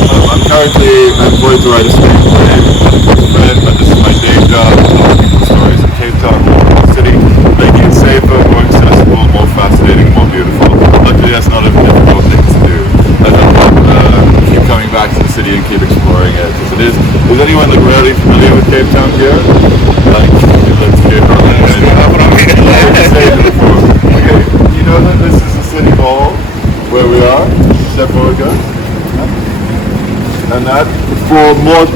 I'm currently employed to write a screenplay at a friend, but this is my day job, telling stories in Cape Town, the city, making it safer, more accessible, more fascinating, more beautiful. Luckily, that's not a difficult thing to do. I don't keep coming back to the city and keep exploring it as it is. Is anyone like really familiar with Cape Town here? Like, let's Cape Town. Okay, you know that this is the city hall where we are? Step forward, guys. And that,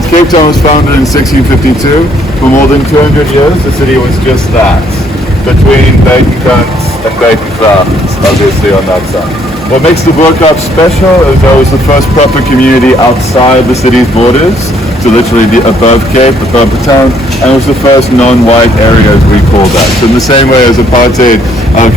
Cape Town was founded in 1652. For more than 200 years, the city was just that. Between Bokaap and Bokaap, obviously on that side. What makes the Bo-Kaap special is that it was the first proper community outside the city's borders, so literally above Cape, above the town, and it was the first non-white area, as we call that. So in the same way as apartheid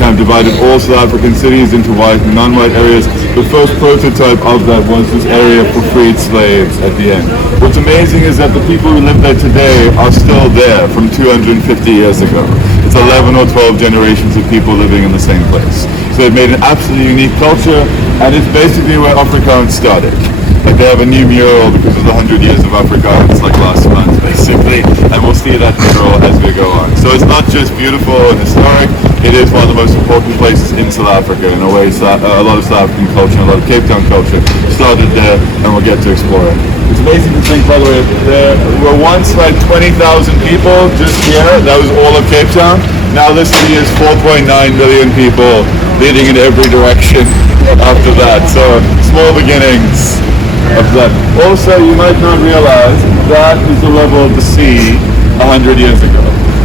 kind of divided all South African cities into white and non-white areas, the first prototype of that was this area for freed slaves at the end. What's amazing is that the people who live there today are still there from 250 years ago. It's 11 or 12 generations of people living in the same place. So they've made an absolutely unique culture, and it's basically where Afrikaans started. Like they have a new mural because of the 100 years of Afrikaans, like last month, basically, and we'll see that mural as we go on. So it's not just beautiful and historic, it is one of the most important places in South Africa. In a way, a lot of South African culture, a lot of Cape Town culture started there, and we'll get to explore it. It's amazing to think, by the way, there were once like 20,000 people just here. That was all of Cape Town. Now this city is 4.9 million people, leading in every direction after that. So small beginnings of that. Also, you might not realize that is the level of the sea 100 years ago.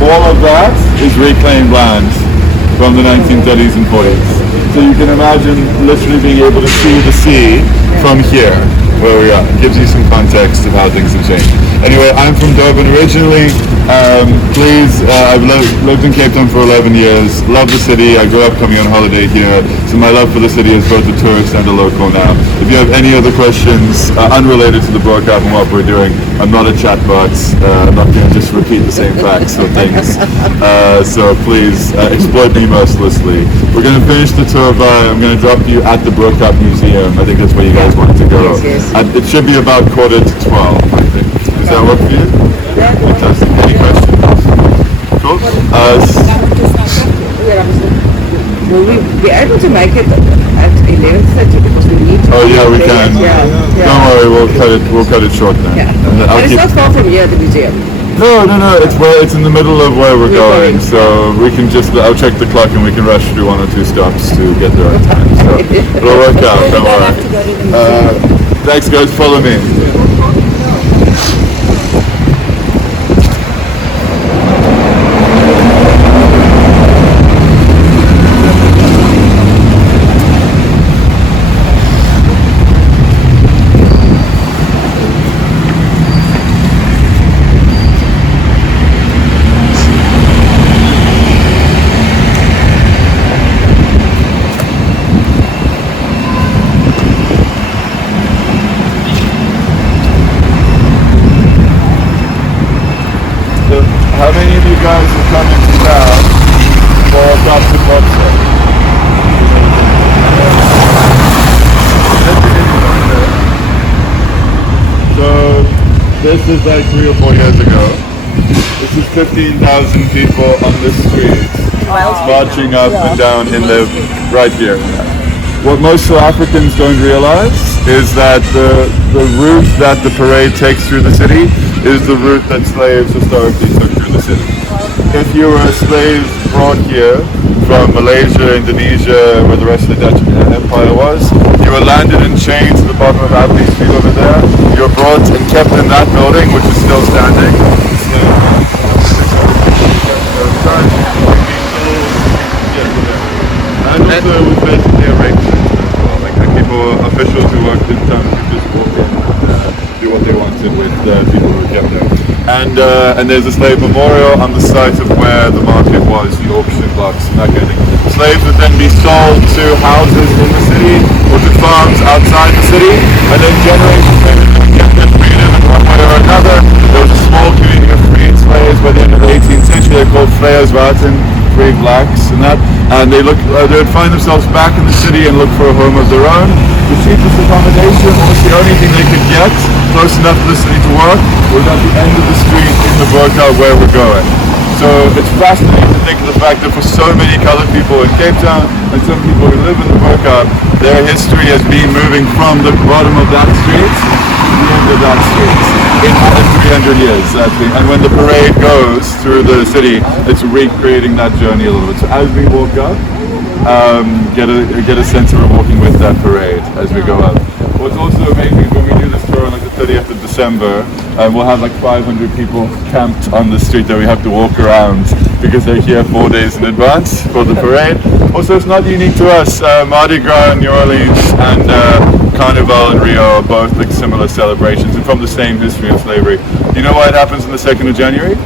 All of that is reclaimed land from the 1930s and 40s. So you can imagine literally being able to see the sea from here, where we are. It gives you some context of how things have changed. Anyway, I'm from Durban originally. I've lived in Cape Town for 11 years. Love the city. I grew up coming on holiday here. So my love for the city is both a tourist and a local now. If you have any other questions unrelated to the Bokaap and what we're doing, I'm not a chatbot. I'm not going to just repeat the same facts or things. So please exploit me mercilessly. We're going to finish the tour by, I'm going to drop you at the Bokaap Museum. I think that's where you guys wanted to go. Yes. It should be about 11:45, I think. Does that work for you? Fantastic. Any questions? Cool. Will we be able to make it at 11:30 because we need to? Oh yeah, we can. Yeah. Don't worry, we'll cut it short then. Yeah. And then But it's not far from here, the museum. No. It's in the middle of where we're going, so we can I'll check the clock and we can rush through 1 or 2 stops to get there on time. So it'll work out. Don't worry. Thanks, guys. Follow me. How many of you guys are coming to town for a Dr. concert? So this is like 3 or 4 years ago. This is 15,000 people on this street marching up and down right here. What most South Africans don't realize is that the route that the parade takes through the city is the route that slaves historically took through the city. If you were a slave brought here from Malaysia, Indonesia, where the rest of the Dutch Empire was, you were landed in chains at the bottom of Abbey Street over there. You were brought and kept in that building, which is still standing. And also it was basically a rape center as well. Like officials who worked in town could just walk in and do what they wanted with people who were kept there. And there's a slave memorial on the site of where the market was, the auction blocks and that kind of thing. Slaves would then be sold to houses in the city or to farms outside the city, and then generations later they would get their freedom in one way or another. There was a small community of freed slaves by the end of the 18th century. They're called Vryheidswaten, free blacks and that, and they would find themselves back in the city and look for a home of their own. the cheapest accommodation, almost the only thing they could get, close enough to the city to work, was at the end of the street in the Bokaap where we're going. So it's fascinating to think of the fact that for so many colored people in Cape Town and some people who live in the Bokaap, their history has been moving from the bottom of that street to the end of that street in 300 years actually. And when the parade goes through the city, it's recreating that journey a little bit. So as we walk up, get a sense of we're walking with that parade as we go up. What's also amazing is when we do this tour on like the 30th of December, we'll have like 500 people camped on the street that we have to walk around because they're here 4 days in advance for the parade. Also, it's not unique to us. Mardi Gras in New Orleans and Carnival in Rio are both like similar celebrations and from the same history of slavery. You know why it happens on the 2nd of January?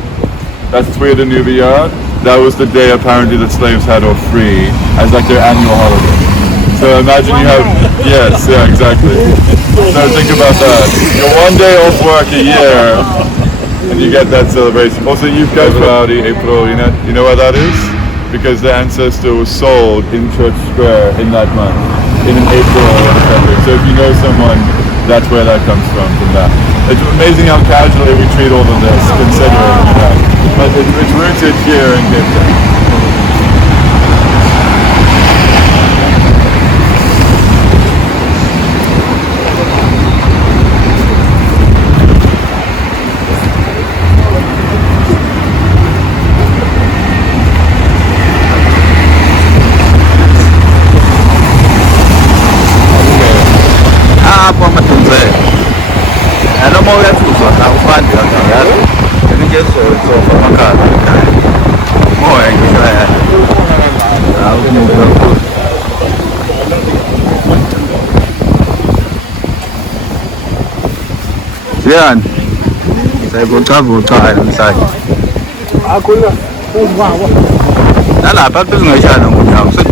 That's Tweede Nuwe Jaar. That was the day apparently that slaves had off free as like their annual holiday. So imagine you have, yes, yeah, exactly. So think about that. You're 1 day off work a year and you get that celebration. Also, you've got February, April, you know why that is? Because the ancestor was sold in Church Square in that month, in April or February. So if you know someone, that's where that comes from that. It's amazing how casually we treat all of this, considering that. But it's rooted here in Cape Town. Ano mo ulit suso? Naupan ka kaya? Ini jeso so maka. Mo bisa ya. Tahu ni berapa? Sian. Saya buka alam saya. Aku lah. Wah. Dah lah, apa tu ngai sian nak punya maksud.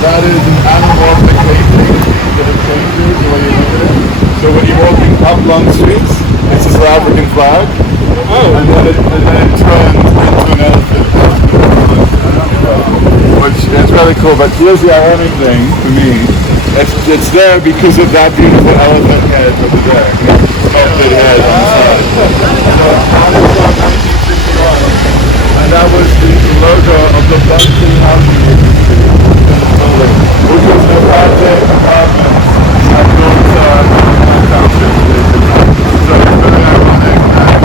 That is an anamorphic painting that it changes the way you look at it. So when you're walking up long streets, it's a South African flag. Oh. And then it turns into an elephant. Which is really cool. But here's the ironic thing for me. It's there because of that beautiful elephant head over there. Sculpted head on the side. And that was the logo of the Bunsen housing building, which was an apartment at North Township. So it's very ironic that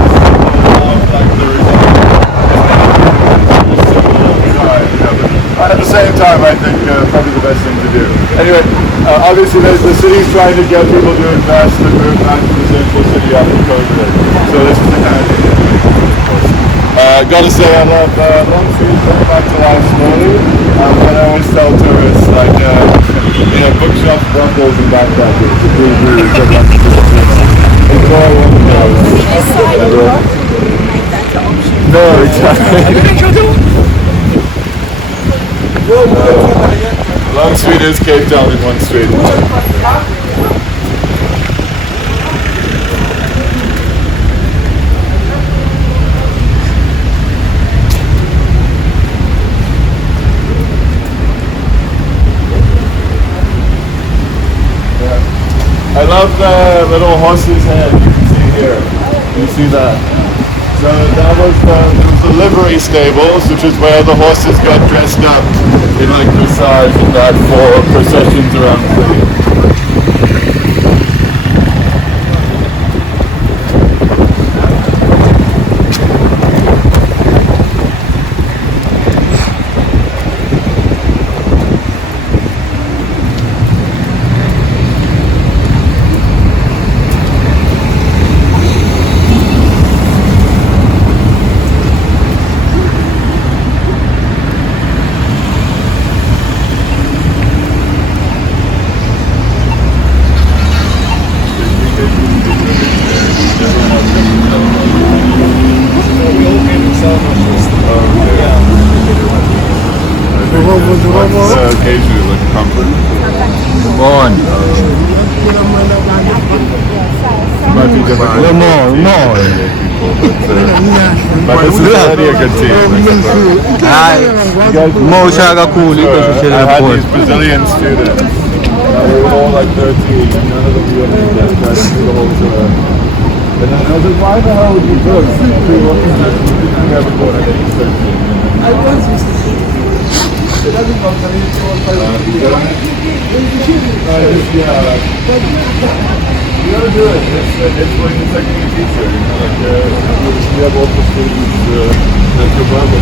like the result but at the same time, I think probably the best thing to do. Anyway, obviously the city's trying to get people to invest and move back to the central city after COVID. So this is the kind of thing that we do, of course. Gotta say, I love long streets going back to life slowly. But I always tell tourists, like, bookshops, brothels, and backpackers. Really good luck to enjoy one of those. No, exactly. Long Street is Cape Town in one street. I love the little horse's head you can see here. You see that? So that was the livery stables, which is where the horses got dressed up in like dressage and that for processions around the city. Occasionally like comfort. On. Might be difficult. More. But this is already a good team. Mo'siya kakhulu into I shishela had khona. these Brazilian students. They were all like 13, and none of them really get that through the whole tour. And then I was like, why the hell would you book? You have a quarter at age 13. You gotta do it. It's like a second teacher. You have all the students that's your brother.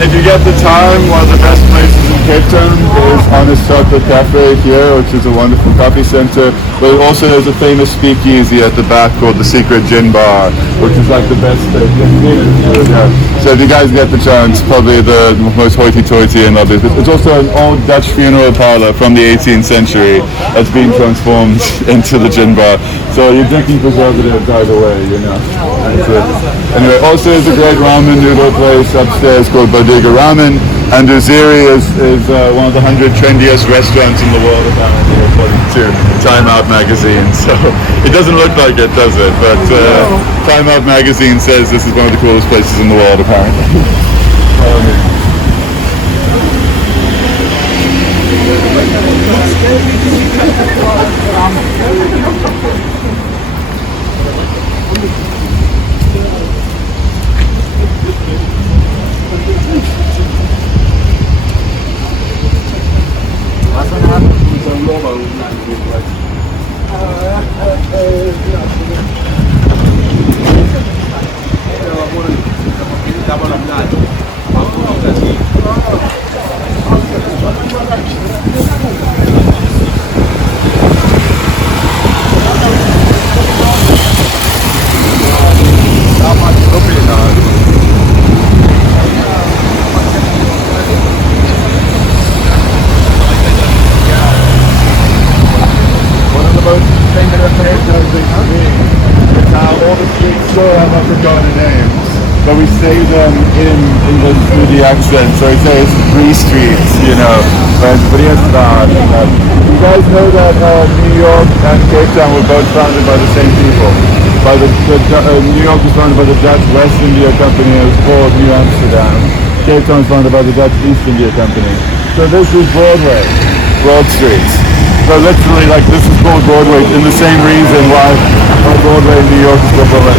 If you get the time, one of the best places in Cape Town is Honest Chocolate Cafe here, which is a wonderful coffee center. But also there's a famous speakeasy at the back called the Secret Gin Bar, which is like the best place. Yeah. So if you guys get the chance, probably the most hoity-toity and lovely. It's also an old Dutch funeral parlor from the 18th century that's been transformed into the gin bar. So you're drinking preservatives either way, you know. Anyway, also there's a great ramen noodle place upstairs called Bodega Ramen, and Uziri is one of the 100 trendiest restaurants in the world, apparently, according to Time Out magazine. So it doesn't look like it, does it? But Time Out magazine says this is one of the coolest places in the world, apparently. But we say them in English through the accent, so we say it's Free Streets, you know, but Friestad. You guys know that New York and Cape Town were both founded by the same people. New York was founded by the Dutch West India Company, and it was called New Amsterdam. Cape Town was founded by the Dutch East India Company. So this is Broadway, Broad Street. So literally, like, this is called Broadway in the same reason why Broadway in New York is called Broadway.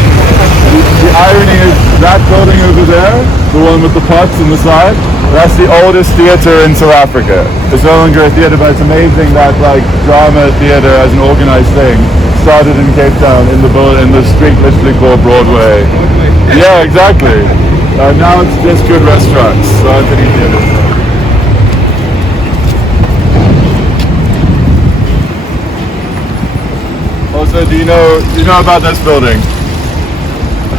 The irony is that building over there, the one with the pots on the side, that's the oldest theater in South Africa. It's no longer a theater, but it's amazing that like drama theater as an organized thing started in Cape Town in the street literally called Broadway. Yeah, exactly. Now it's just good restaurants. So I think theaters. So do you know about this building?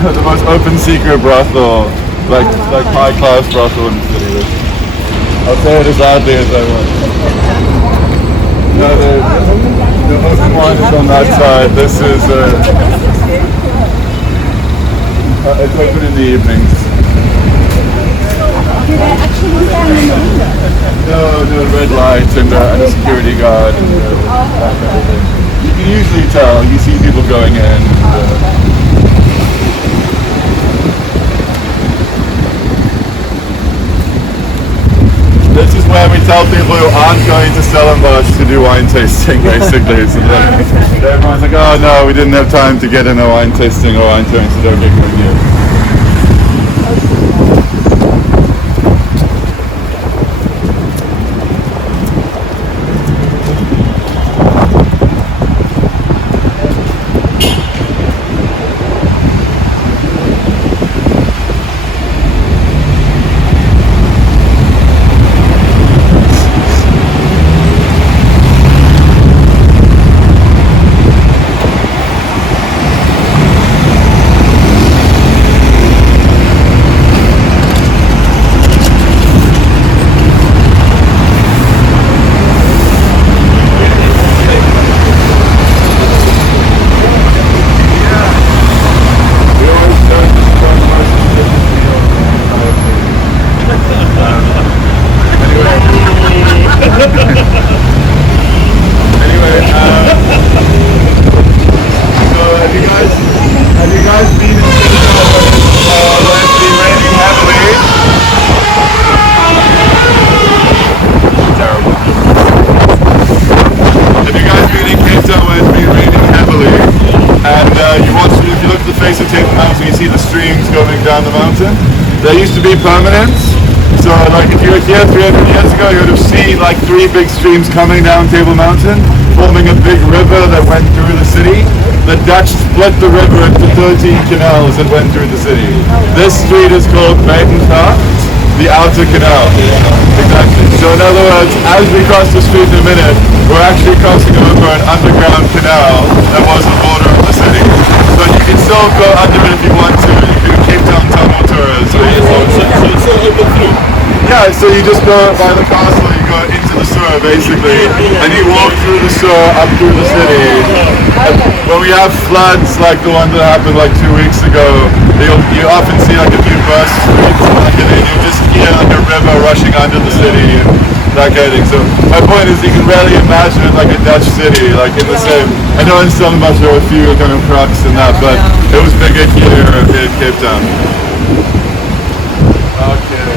The most open secret brothel, like high class brothel in the city. I'll say it as loudly as I want. No, the open one is on that side. This is it's open in the evenings. Do they actually stand in the window? No red lights and a security guard and that kind of thing. You can usually tell. You see people going in. This is where we tell people who aren't going to Stellenbosch to do wine tasting, basically. So everyone's like, oh no, we didn't have time to get in a wine tasting or wine touring, so don't get going here. Down the mountain. They used to be permanent. So like if you were here 300 years ago, you would have seen like 3 big streams coming down Table Mountain, forming a big river that went through the city. The Dutch split the river into 13 canals that went through the city. This street is called Bokaap, the outer canal. Exactly. So in other words, as we cross the street in a minute, we're actually crossing over an underground canal that was the border of the city. But you can still go under it if you want to. You can Cape Town tunnel tours. Yeah, so you just go by the castle, you go into the sewer basically, and you walk through the sewer up through the city. And when we have floods like the one that happened like 2 weeks ago, you often see like a few burst streets, and then you just hear like a river rushing under the city and that kind of thing. So my point is you can barely imagine it like a Dutch city, like in the same, I know in Stellenbosch there were a few kind of crux in that, but it was bigger here in Cape Town. Okay.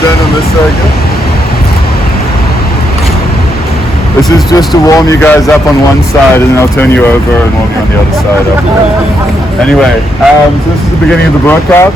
Stand on this side again. This is just to warm you guys up on one side, and then I'll turn you over and warm you on the other side up. Anyway, so this is the beginning of the Bo-Kaap.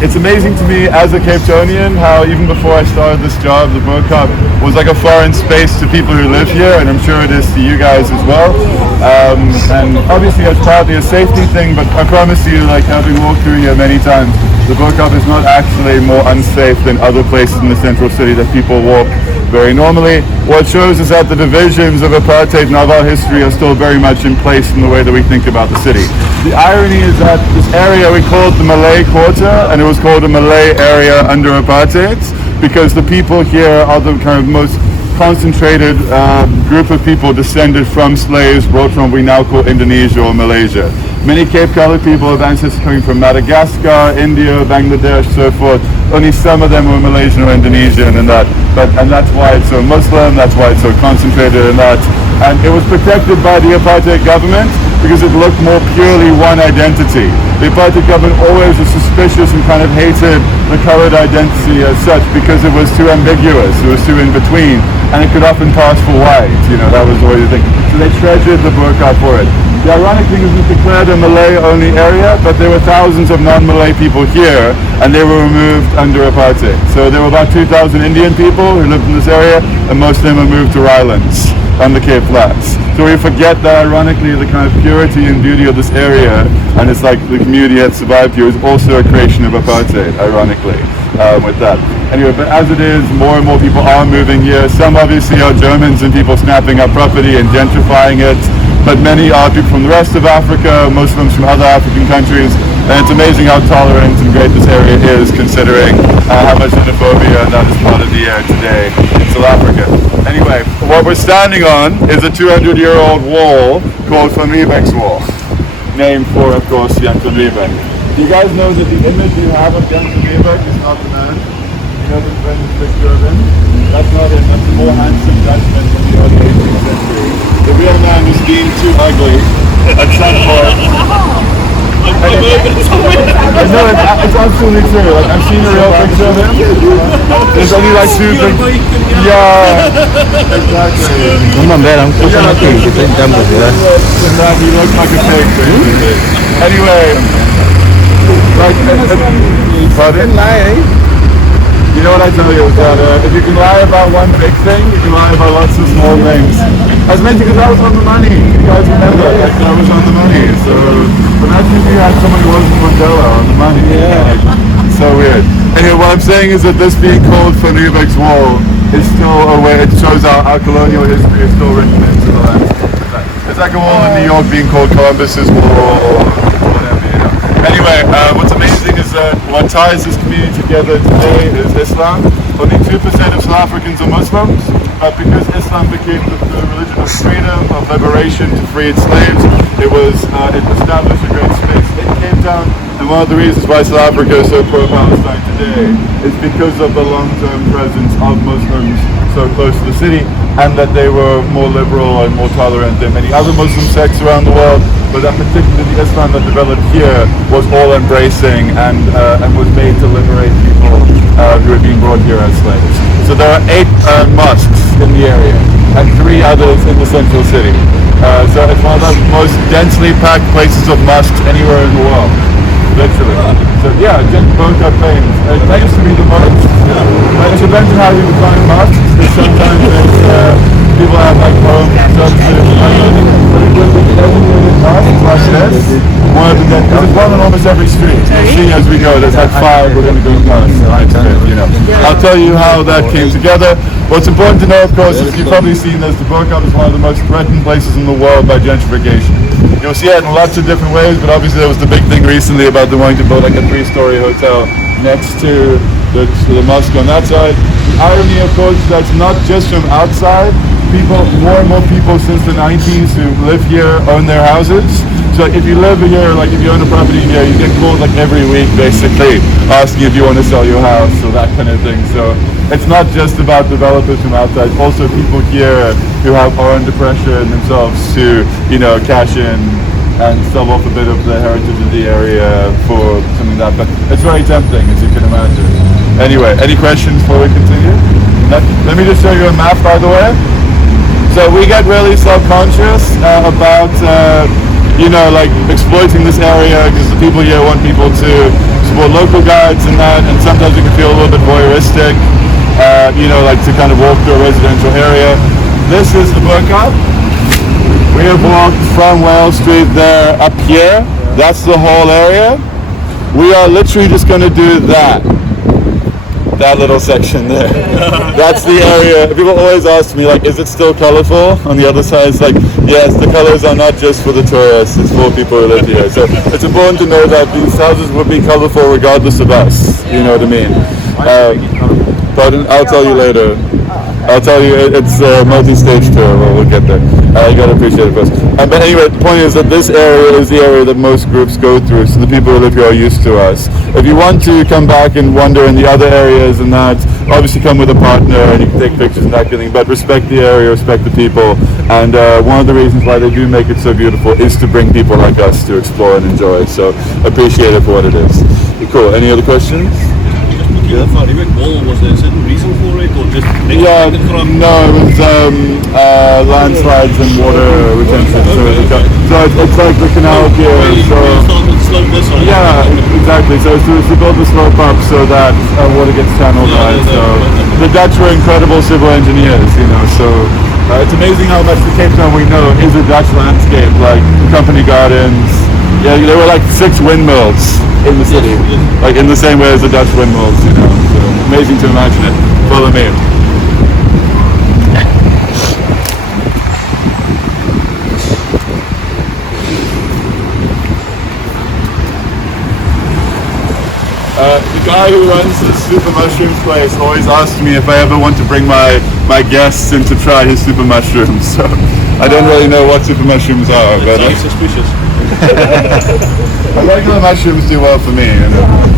It's amazing to me as a Cape Townian how even before I started this job, the Bo-Kaap was like a foreign space to people who live here, and I'm sure it is to you guys as well. And obviously that's partly a safety thing, but I promise you, like having walked through here many times, the Bokaap is not actually more unsafe than other places in the central city that people walk very normally. What shows is that the divisions of apartheid and of our history are still very much in place in the way that we think about the city. The irony is that this area we called the Malay Quarter, and it was called a Malay area under apartheid, because the people here are the kind of most concentrated group of people descended from slaves brought from what we now call Indonesia or Malaysia. Many Cape Colored people have ancestors coming from Madagascar, India, Bangladesh, so forth. Only some of them were Malaysian or Indonesian, and that's why it's so Muslim. That's why it's so concentrated in that. And it was protected by the apartheid government because it looked more purely one identity. The apartheid government always was suspicious and kind of hated the colored identity as such because it was too ambiguous. It was too in between. and it could often pass for white. That was always the thing. So they treasured the Bokaap for it. The ironic thing is it was declared a Malay-only area, but there were thousands of non-Malay people here, and they were removed under apartheid. So there were about 2,000 Indian people who lived in this area, and most of them were moved to Rylands on the Cape Flats. So we forget that, ironically, the kind of purity and beauty of this area, and it's like the community that survived here, is also a creation of apartheid, ironically, with that. Anyway, but as it is, more and more people are moving here. Some obviously are Germans and people snapping up property and gentrifying it, but many are people from the rest of Africa, Muslims from other African countries, and it's amazing how tolerant and great this area is, considering how much xenophobia that is part of the air today in South Africa. Anyway, what we're standing on is a 200-year-old wall called Van Riebeck's Wall, named for, of course, Jan van Riebeck. Do you guys know that the image you have of Jan van Riebeck is not the man? You know the famous picture of him? That's not him, that's a more handsome Dutchman from the early 18th century. The real man was deemed too ugly at some point. No, it's absolutely true. Like, I've seen a real picture of him. There's only like two pictures. Yeah, exactly. Exactly, he looks like a pig, basically. Anyway, pardon? You know what I tell you, is that if you can lie about one big thing, you can lie about lots of small things. I was mentioning because I was on the money. You guys remember? Like, I was on the money. So imagine if you had someone who wasn't Mandela on the money. Yeah. Like, so weird. Anyway, what I'm saying is that this being called Van Riebeck's Wall is still a way, it shows our colonial history is still written into the landscape. It's like a wall in New York being called Columbus's Wall or whatever, Anyway, what's amazing is that what ties this community together today is Islam. Only 2% of South Africans are Muslims, but because Islam became the religion of freedom, of liberation to free its slaves, it established a great space in Cape Town. And one of the reasons why South Africa is so pro-Palestine today is because of the long-term presence of Muslims so close to the city, and that they were more liberal and more tolerant than many other Muslim sects around the world. But that particularly the Islam that developed here was all embracing and was made to liberate people who had been brought here as slaves. So there are 8 mosques in the area and 3 others in the central city. So it's one of the most densely packed places of mosques anywhere in the world, literally. So yeah, just Bo-Kaap claims. It claims to be the most, but it depends on how you define mosques. Sometimes people have like homes and stuff too. But it was a designated mosque like this. One of the because it's one on almost every street. You'll see as we go, there's like 5 we're going to go past. I'll tell you how that came together. What's important to know, of course, is you've probably seen this, the Bo-Kaap is one of the most threatened places in the world by gentrification. You'll see it in lots of different ways, but obviously there was the big thing recently about the wanting to build like a 3-story hotel next to the mosque on that side. The irony, of course, is that's not just from outside. More and more people since the 90s who live here own their houses. So if you live here, like if you own a property here, you get called like every week basically asking if you want to sell your house or that kind of thing. So it's not just about developers from outside, it's also people here who are under pressure themselves to, cash in and sell off a bit of the heritage of the area for something like that. But it's very tempting, as you can imagine. Anyway, any questions before we continue? Let me just show you a map, by the way. So we get really self-conscious about, like exploiting this area because the people here want people to support local guides and that, and sometimes we can feel a little bit voyeuristic, like to kind of walk through a residential area. This is the Bokaap. We have walked from Wales Street there up here. That's the whole area. We are literally just going to do that little section there. That's the area. People always ask me, like, is it still colorful? On the other side, it's like, yes, the colors are not just for the tourists, it's for people who live here. So it's important to know that these houses would be colorful regardless of us. You know what I mean? Pardon? I'll tell you later. I'll tell you, it's a multi-stage tour. Well, we'll get there. You gotta appreciate it first. But anyway, the point is that this area is the area that most groups go through, so the people who live here are used to us. If you want to come back and wander in the other areas and that, obviously come with a partner and you can take pictures and that kind of thing, but respect the area, respect the people. And one of the reasons why they do make it so beautiful is to bring people like us to explore and enjoy. So appreciate it for what it is. Cool. Any other questions? Yeah. Far River wall, was there a certain reason for it, or just Yeah, no, it was landslides and water retention. So it's like the canal here. So slope this side. yeah, exactly. So it's to build the slope up so that water gets channeled right. So the Dutch were incredible civil engineers, you know. So it's amazing how much the Cape Town we know is a Dutch landscape, like the Company Gardens. Yeah, there were like 6 windmills in the city, like in the same way as the Dutch windmills, you know. So amazing to imagine it. Follow me. The guy who runs the Super Mushrooms place always asks me if I ever want to bring my guests in to try his super mushrooms. So I don't really know what super mushrooms are, but Sounds suspicious. regular mushrooms do well for me, you know.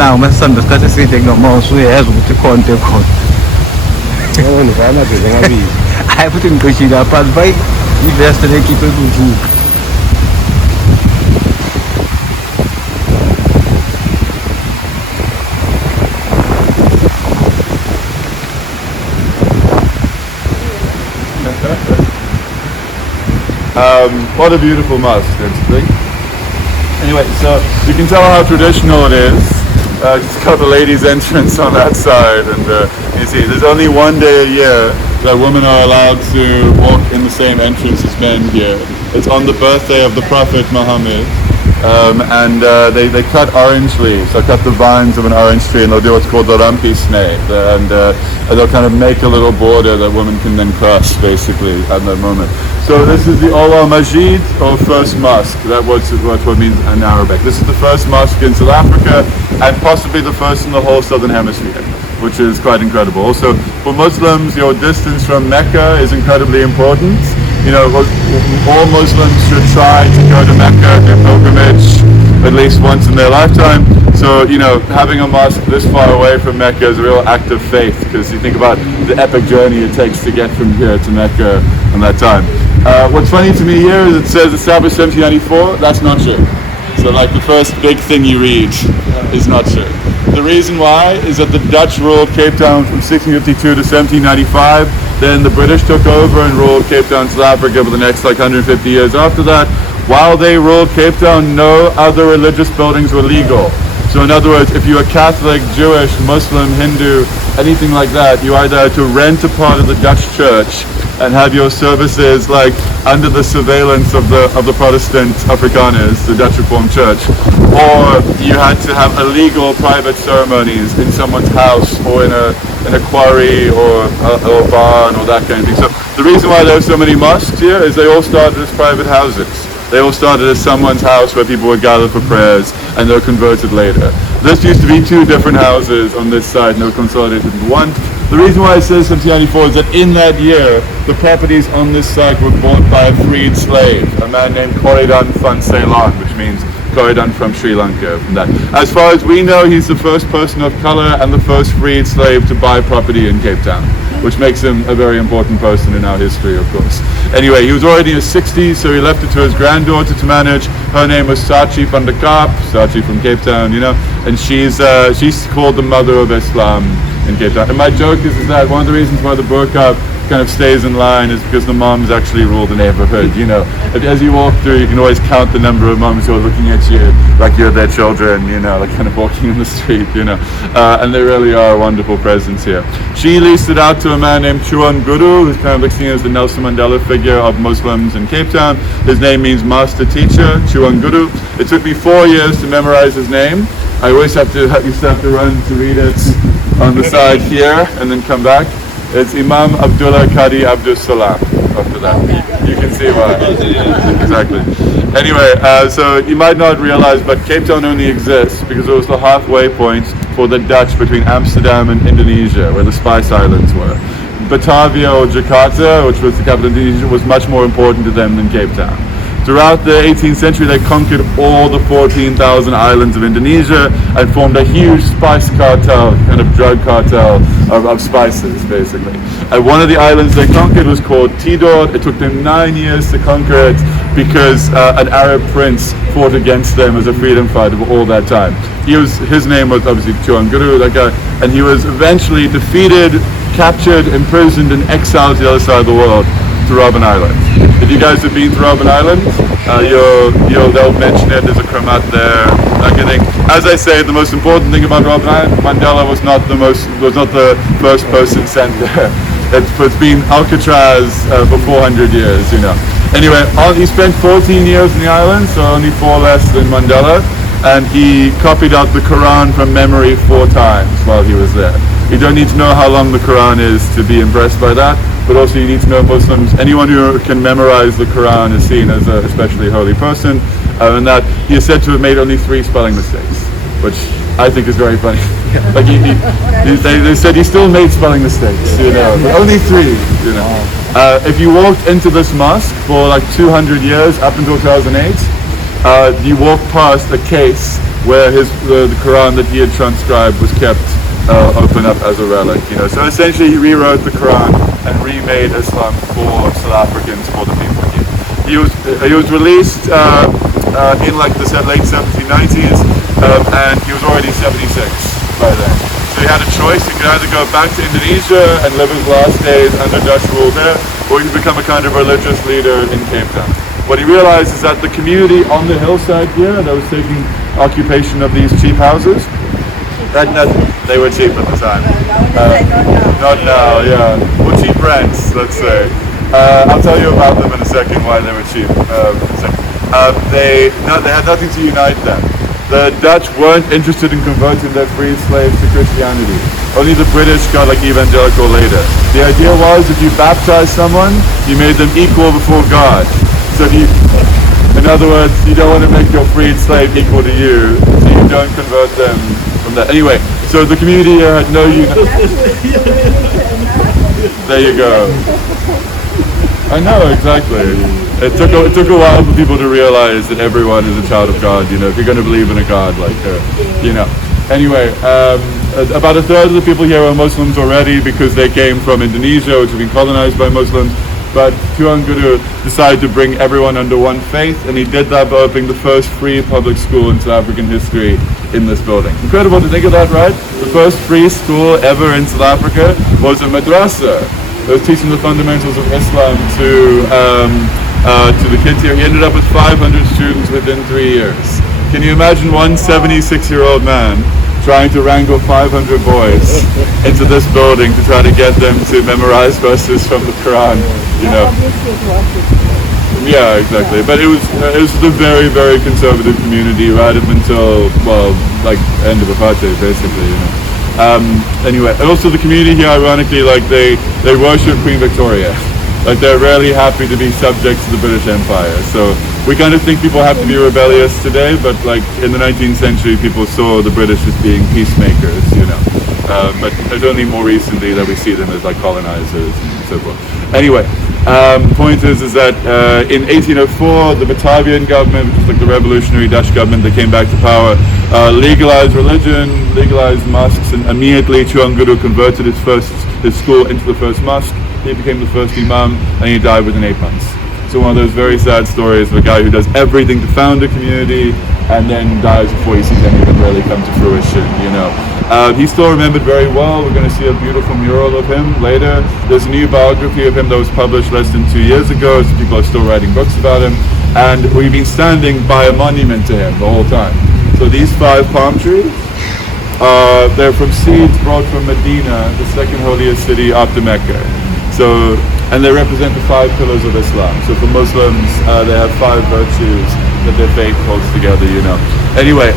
Now masisanda isikhathi eside ngoma usuyazi ukuthi khonto ekhona. Ngifana nje ngabili. Hayi futhi ngiqoshile aphansi bayi ivest lekhiphe kujuka. What a beautiful mosque, don't you think? Anyway, so you can tell how traditional it is. It's got the ladies' entrance on that side, and you see, there's only one day a year that women are allowed to walk in the same entrance as men here. It's on the birthday of the Prophet Muhammad, and they cut orange leaves. They cut the vines of an orange tree, and they'll do what's called the rampi snake, and they'll kind of make a little border that women can then cross, basically, at that moment. So this is the Awal Masjid, or first mosque. That's what it means in Arabic. This is the first mosque in South Africa, and possibly the first in the whole southern hemisphere, which is quite incredible. Also, for Muslims, your distance from Mecca is incredibly important. You know, all Muslims should try to go to Mecca, do pilgrimage, at least once in their lifetime. So, you know, having a mosque this far away from Mecca is a real act of faith, because you think about the epic journey it takes to get from here to Mecca in that time. What's funny to me here is it says established 1794. That's not true. So like the first big thing you read is not true. The reason why is that the Dutch ruled Cape Town from 1652 to 1795. Then the British took over and ruled Cape Town, South Africa for the next like 150 years after that. While they ruled Cape Town, no other religious buildings were legal. So in other words, if you were Catholic, Jewish, Muslim, Hindu, anything like that, you either had to rent a part of the Dutch church and have your services like under the surveillance of the Protestant Afrikaners, the Dutch Reformed Church, or you had to have illegal private ceremonies in someone's house or in a quarry or a barn or that kind of thing. So the reason why there are so many mosques here is they all started as private houses. They all started as someone's house where people would gather for prayers, and they were converted later. This used to be 2 different houses on this side, and they were consolidated into one. The reason why it says 1794 is that in that year, the properties on this site were bought by a freed slave, a man named Corridon van Ceylon, which means Corridon from Sri Lanka. From that. As far as we know, he's the first person of color and the first freed slave to buy property in Cape Town, which makes him a very important person in our history, of course. Anyway, he was already in his 60s, so he left it to his granddaughter to manage. Her name was Sachi van de Kaap, Sachi from Cape Town, you know, and she's called the mother of Islam in Cape Town. And my joke is that one of the reasons why the Bo-Kaap kind of stays in line is because the moms actually rule the neighborhood, you know. As you walk through, you can always count the number of moms who are looking at you like you're their children, you know, like kind of walking in the street, you know. And they really are a wonderful presence here. She leased it out to a man named Chuan Guru, who's kind of like seen as the Nelson Mandela figure of Muslims in Cape Town. His name means master teacher, Chuan Guru. It took me 4 years to memorize his name. I always used to have to run to read it on the side here and then come back. It's Imam Abdullah Qadi Abdus Salam. after that. You can see why. Exactly. Anyway, so you might not realize, but Cape Town only exists because it was the halfway point for the Dutch between Amsterdam and Indonesia, where the Spice Islands were. Batavia or Jakarta, which was the capital of Indonesia, was much more important to them than Cape Town. Throughout the 18th century, they conquered all the 14,000 islands of Indonesia and formed a huge spice cartel, kind of drug cartel of spices, basically. And one of the islands they conquered was called Tidor. It took them 9 years to conquer it because an Arab prince fought against them as a freedom fighter for all that time. His name was obviously Tuan Guru, that guy, and he was eventually defeated, captured, imprisoned, and exiled to the other side of the world, to Robben Island. If you guys have been to Robben Island, they'll mention it. There's a kramat there. That kind of thing. As I say, the most important thing about Robben Island, Mandela was not the first person sent there. It's been Alcatraz for 400 years, you know. Anyway, he spent 14 years in the island, so only 4 less than Mandela, and he copied out the Quran from memory 4 times while he was there. You don't need to know how long the Quran is to be impressed by that, but also you need to know Muslims. Anyone who can memorize the Quran is seen as an especially holy person, and that he is said to have made only 3 spelling mistakes, which I think is very funny. Like they said he still made spelling mistakes, you know, but only 3, you know. If you walked into this mosque for like 200 years, up until 2008, you walk past a case where the Quran that he had transcribed was kept open up as a relic, you know. So essentially he rewrote the Quran and remade Islam for South Africans, for the people here. He was released in like the late 1790s, and he was already 76 by then. So he had a choice. He could either go back to Indonesia and live his last days under Dutch rule there, or he could become a kind of religious leader in Cape Town. What he realized is that the community on the hillside here that was taking occupation of these cheap houses, they were cheap at the time. Not now, yeah. Well, cheap rents, let's say. I'll tell you about them in a second, why they were cheap. They had nothing to unite them. The Dutch weren't interested in converting their freed slaves to Christianity. Only the British got like evangelical later. The idea was if you baptized someone, you made them equal before God. So in other words, you don't want to make your freed slave equal to you, so you don't convert them from that. Anyway, so the community here had no There you go. I know, exactly. It took a while for people to realize that everyone is a child of God, you know, if you're going to believe in a God, like, you know. Anyway, about a third of the people here are Muslims already because they came from Indonesia, which had been colonized by Muslims. But Tuan Guru decided to bring everyone under one faith, and he did that by opening the first free public school in South African history in this building. Incredible to think of that, right? The first free school ever in South Africa was a madrasa. It was teaching the fundamentals of Islam to the kids here. He ended up with 500 students within 3 years. Can you imagine one 76-year-old man trying to wrangle 500 boys into this building to try to get them to memorize verses from the Quran, you know? Yeah, exactly. But it was a very, very conservative community right up until, well, like end of apartheid, basically, you know. Anyway, and also the community here, ironically, like they worship Queen Victoria. Like they're really happy to be subject to the British Empire. So we kind of think people have to be rebellious today, but like in the 19th century, people saw the British as being peacemakers, you know. But it's only more recently that we see them as like colonizers and so forth. Anyway, point is that in 1804, the Batavian government, which was like the revolutionary Dutch government that came back to power, legalized religion, legalized mosques, and immediately Tuan Guru converted his school into the first mosque. He became the first imam, and he died within 8 months. So one of those very sad stories of a guy who does everything to found a community and then dies before he sees any of them really come to fruition, you know. He's still remembered very well. We're going to see a beautiful mural of him later. There's a new biography of him that was published less than 2 years ago, so people are still writing books about him. And we've been standing by a monument to him the whole time. So these 5 palm trees, they're from seeds brought from Medina, the second holiest city after Mecca. So, and they represent the 5 pillars of Islam. So for Muslims, they have 5 virtues that their faith holds together, you know. Anyway,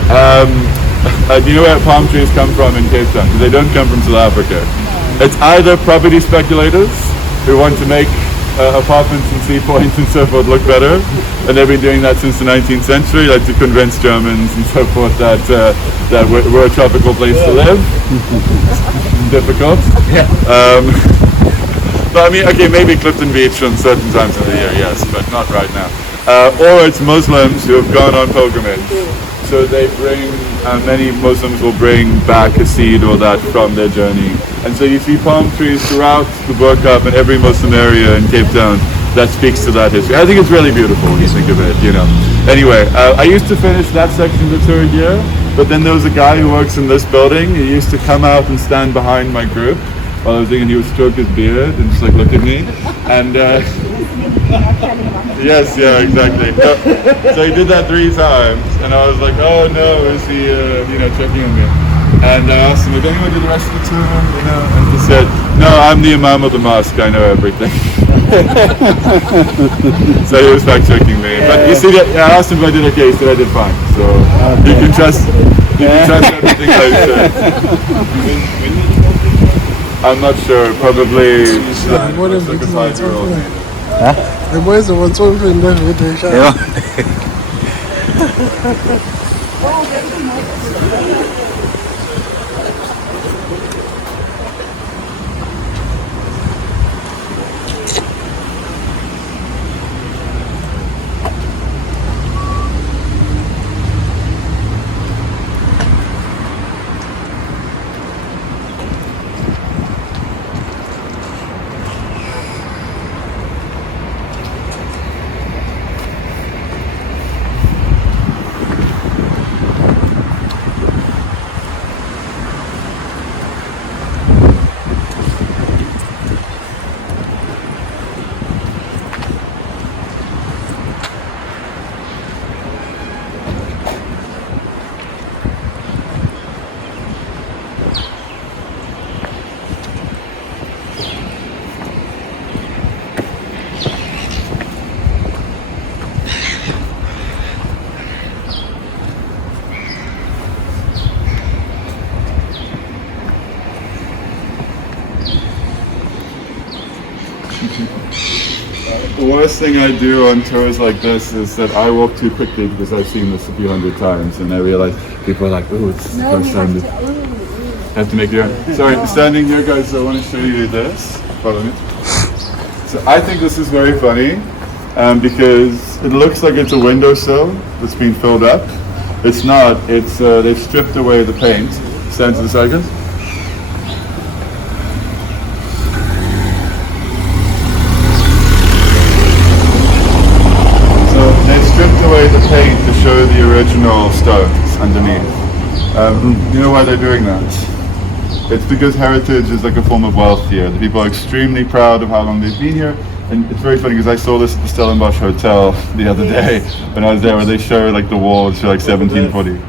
do you know where palm trees come from in Cape Town? Because they don't come from South Africa. It's either property speculators who want to make apartments and sea points and so forth look better. And they've been doing that since the 19th century, like to convince Germans and so forth that we're a tropical place to live. Difficult. But I mean, okay, maybe Clifton Beach on certain times of the year, yes, but not right now. Or it's Muslims who have gone on pilgrimage. So they bring, many Muslims will bring back a seed or that from their journey. And so you see palm trees throughout the Bo-Kaap and every Muslim area in Cape Town that speaks to that history. I think it's really beautiful when you think of it, you know. Anyway, I used to finish that section of the tour here, but then there was a guy who works in this building. He used to come out and stand behind my group while I was doing, and he would stroke his beard and just like look at me. And yes, yeah, exactly. So he did that 3 times, and I was like, oh no, is he, checking on me? And I asked him, did anyone do the rest of the tour? You know, and he said, no, I'm the Imam of the mosque. I know everything. So he was fact checking me. But you see, I asked him if I did okay. He said I did fine. So you can trust everything I said. I'm not sure. Probably like a 5-year-old. The boys are what's over in there with the shot. Yeah. The worst thing I do on tours like this is that I walk too quickly because I've seen this a few hundred times, and I realize people are like, oh, it's the first time. Have to make your own. Sorry, standing here, guys, I want to show you this. Follow me. So I think this is very funny because it looks like it's a windowsill that's been filled up. It's not. It's they've stripped away the paint. Stand to the side, guys. The paint to show the original stones underneath. You know why they're doing that? It's because heritage is like a form of wealth here. The people are extremely proud of how long they've been here, and it's very funny because I saw this at the Stellenbosch Hotel the other day when I was there, where they show like the walls show like 1740.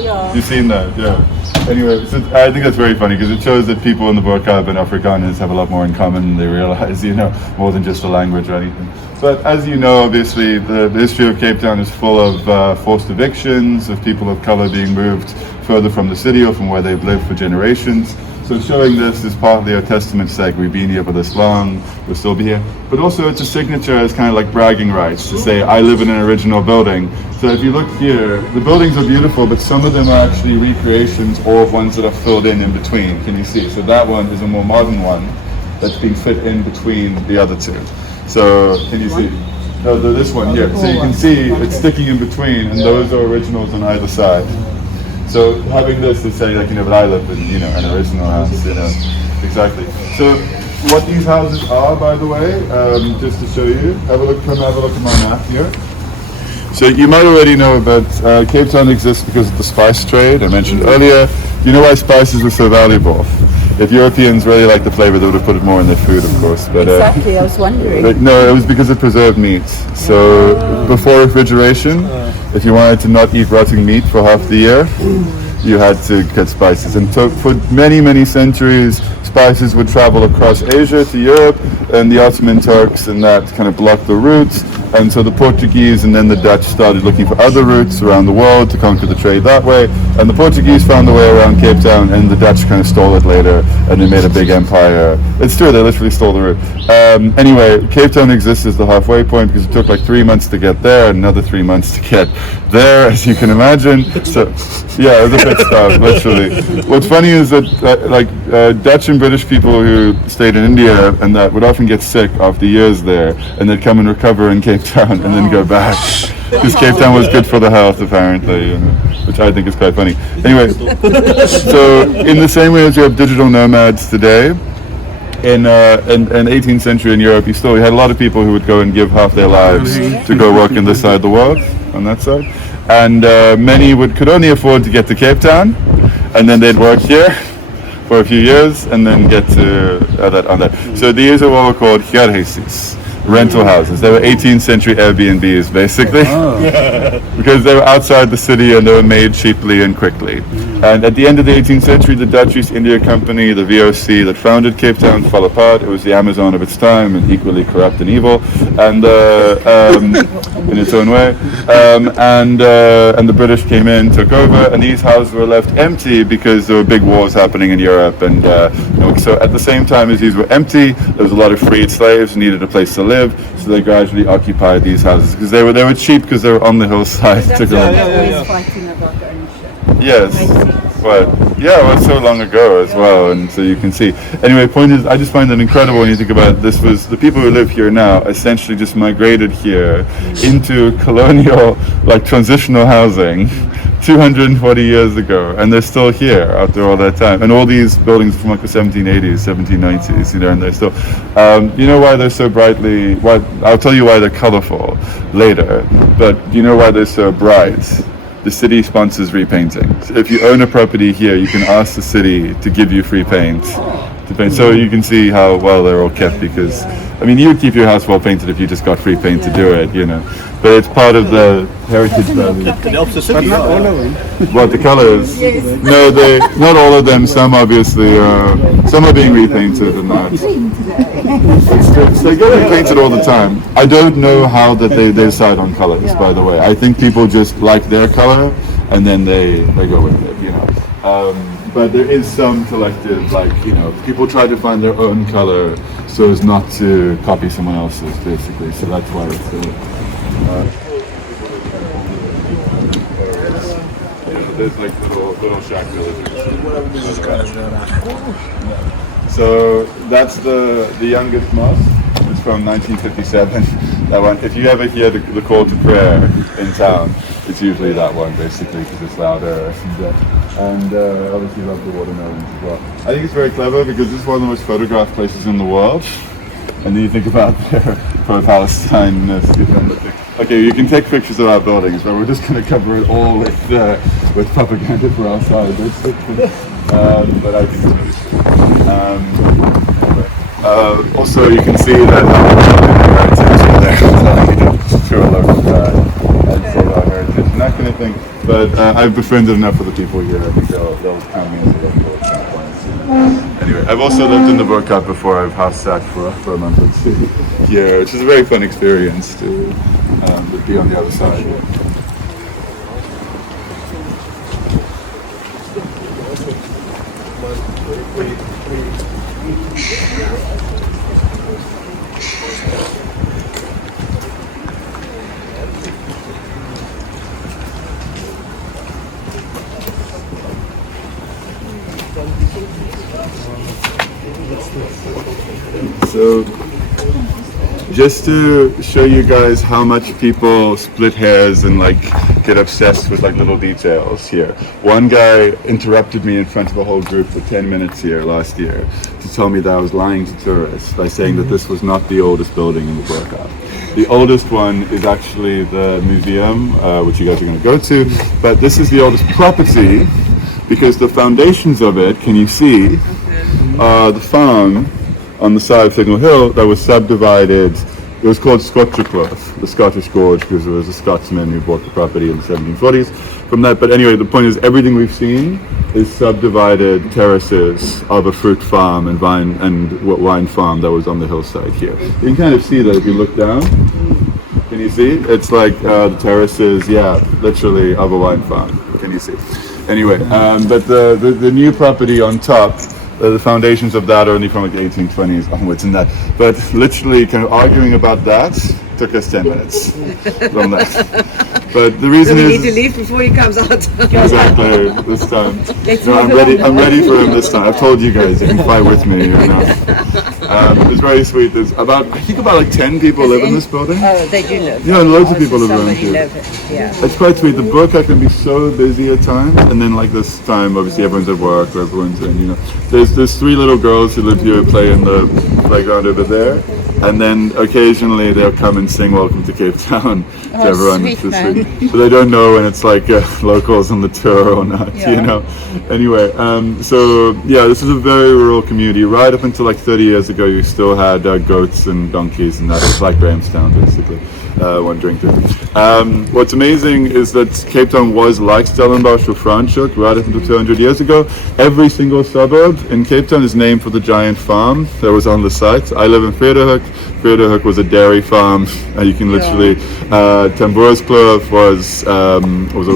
Yeah. You've seen that, yeah. Anyway, so I think that's very funny because it shows that people in the Bokaap and Afrikaners have a lot more in common than they realize, more than just a language or anything. But as you know, obviously, the history of Cape Town is full of forced evictions, of people of colour being moved further from the city or from where they've lived for generations. So showing this is partly a testament to like, we've been here for this long, we'll still be here. But also it's a signature as kind of like bragging rights to say, I live in an original building. So if you look here, the buildings are beautiful, but some of them are actually recreations or ones that are filled in between. Can you see? So that one is a more modern one that's being fit in between the other two. So, can you see? No, this one here. So you can see it's sticking in between, and those are originals on either side. So having this is saying, like, but I live in, an original house, exactly. So what these houses are, by the way, just to show you, have a look at my map here. So you might already know about Cape Town exists because of the spice trade I mentioned earlier. You know why spices were so valuable? If Europeans really liked the flavor, they would have put it more in their food, of course. But Exactly, I was wondering. no, it was because it preserved meat. So before refrigeration, if you wanted to not eat rotting meat for half the year, you had to get spices. And so for many, many centuries, spices would travel across Asia to Europe, and the Ottoman Turks and that kind of blocked the routes. And so the Portuguese and then the Dutch started looking for other routes around the world to conquer the trade that way. And the Portuguese found the way around Cape Town, and the Dutch kind of stole it later, and they made a big empire. It's true, they literally stole the route. Anyway, Cape Town exists as the halfway point because it took like 3 months to get there, and another 3 months to get there, as you can imagine. So, yeah, it was a pit stop, literally. What's funny is that Dutch and British people who stayed in India and that would often get sick after years there, and they'd come and recover in Cape Town and then go back because Cape Town was good for the health, apparently, which I think is quite funny. Anyway, so in the same way as you have digital nomads today, in 18th century in Europe, you had a lot of people who would go and give half their lives to go work in this side of the world, on that side, and many could only afford to get to Cape Town, and then they'd work here for a few years and then get to that. So these are what were called huurhuises, rental houses. They were 18th century Airbnbs, basically, because they were outside the city and they were made cheaply and quickly. And at the end of the 18th century, the Dutch East India Company, the VOC that founded Cape Town, fell apart. It was the Amazon of its time and equally corrupt and evil, and in its own way. And the British came in, took over, and these houses were left empty because there were big wars happening in Europe. And so at the same time as these were empty, there was a lot of freed slaves who needed a place to live. So they gradually occupied these houses because they were cheap because they were on the hillside. Always fighting about ownership. Yes. But yeah, it was so long ago as well, and so you can see. Anyway, point is, I just find it incredible when you think about it. This was the people who live here now essentially just migrated here into colonial, like transitional housing 240 years ago, and they're still here after all that time. And all these buildings from like the 1780s, 1790s, and they're still. You know why they're so brightly? I'll tell you why they're colorful later. But you know why they're so bright? The city sponsors repainting. So if you own a property here, you can ask the city to give you free paint to paint. So you can see how well they're all kept, because I mean, you would keep your house well painted if you just got free paint to do it, But it's part of the heritage value. It helps the city. Not all of them. What, the colors? No, not all of them. Some obviously, some are being repainted and that. They get repainted all the time. I don't know how that they decide on colors, by the way. I think people just like their color and then they go with it, But there is some collective, people try to find their own color so as not to copy someone else's, basically. So that's why it's there's like little shack villages. So that's the youngest mosque. It's from 1957. That one. If you ever hear the call to prayer in town, it's usually that one, basically, because it's louder. And obviously love the watermelons as well. I think it's very clever because this is one of the most photographed places in the world. And then you think about their pro-Palestine-ness. Okay, you can take pictures of our buildings, but we're just going to cover it all with propaganda for our side, basically. But I think it's also, you can see that through a local guide and save our heritage and that kind of thing. But I've befriended enough of the people here. I think they'll count me as a local at some point. Anyway, I've also lived in the Bo-Kaap before. I've house sat for a month or two here, which is a very fun experience to be on the other side. So, just to show you guys how much people split hairs and get obsessed with little details here. One guy interrupted me in front of a whole group for 10 minutes here last year to tell me that I was lying to tourists by saying that this was not the oldest building in the Bokaap. The oldest one is actually the museum, which you guys are going to go to, but this is the oldest property because the foundations of it, can you see, the farm on the side of Signal Hill that was subdivided. It was called Scotchclough, the Scottish Gorge, because there was a Scotsman who bought the property in the 1740s from that. But anyway, the point is everything we've seen is subdivided terraces of a fruit farm and wine farm that was on the hillside here. You can kind of see that if you look down. Can you see? It's like the terraces, yeah, literally of a wine farm. Can you see? Anyway, but the new property on top, the foundations of that are only from like the 1820s onwards and that. But literally kind of arguing about that took us 10 minutes from that. But the reason So we is... need to leave before he comes out. Exactly, this time. Let's No, move I'm ready for him this time. I've told you guys, you can fight with me. You know. It was very sweet. There's about, I think about like 10 people live in this building. Oh, they do live. Yeah, loads of people live around Somebody here. live. Yeah. It's quite sweet. The Bokaap can be so busy at times, and then like this time, obviously everyone's at work or everyone's in, you know. There's 3 little girls who live here who play in the playground over there, and then occasionally they'll come and sing "Welcome to Cape Town" to everyone sweet, this man. week. But they don't know when it's like locals on the tour or not, you know. Anyway, so yeah, this is a very rural community. Right up until like 30 years ago, you still had goats and donkeys, and that was like Grahamstown basically. Wandering through. What's amazing is that Cape Town was like Stellenbosch or Franschhoek right up until 200 years ago. Every single suburb in Cape Town is named for the giant farm that was on the site. I live in Frederhoek. Frederhoek was a dairy farm. You can literally, Tamboerskloof was a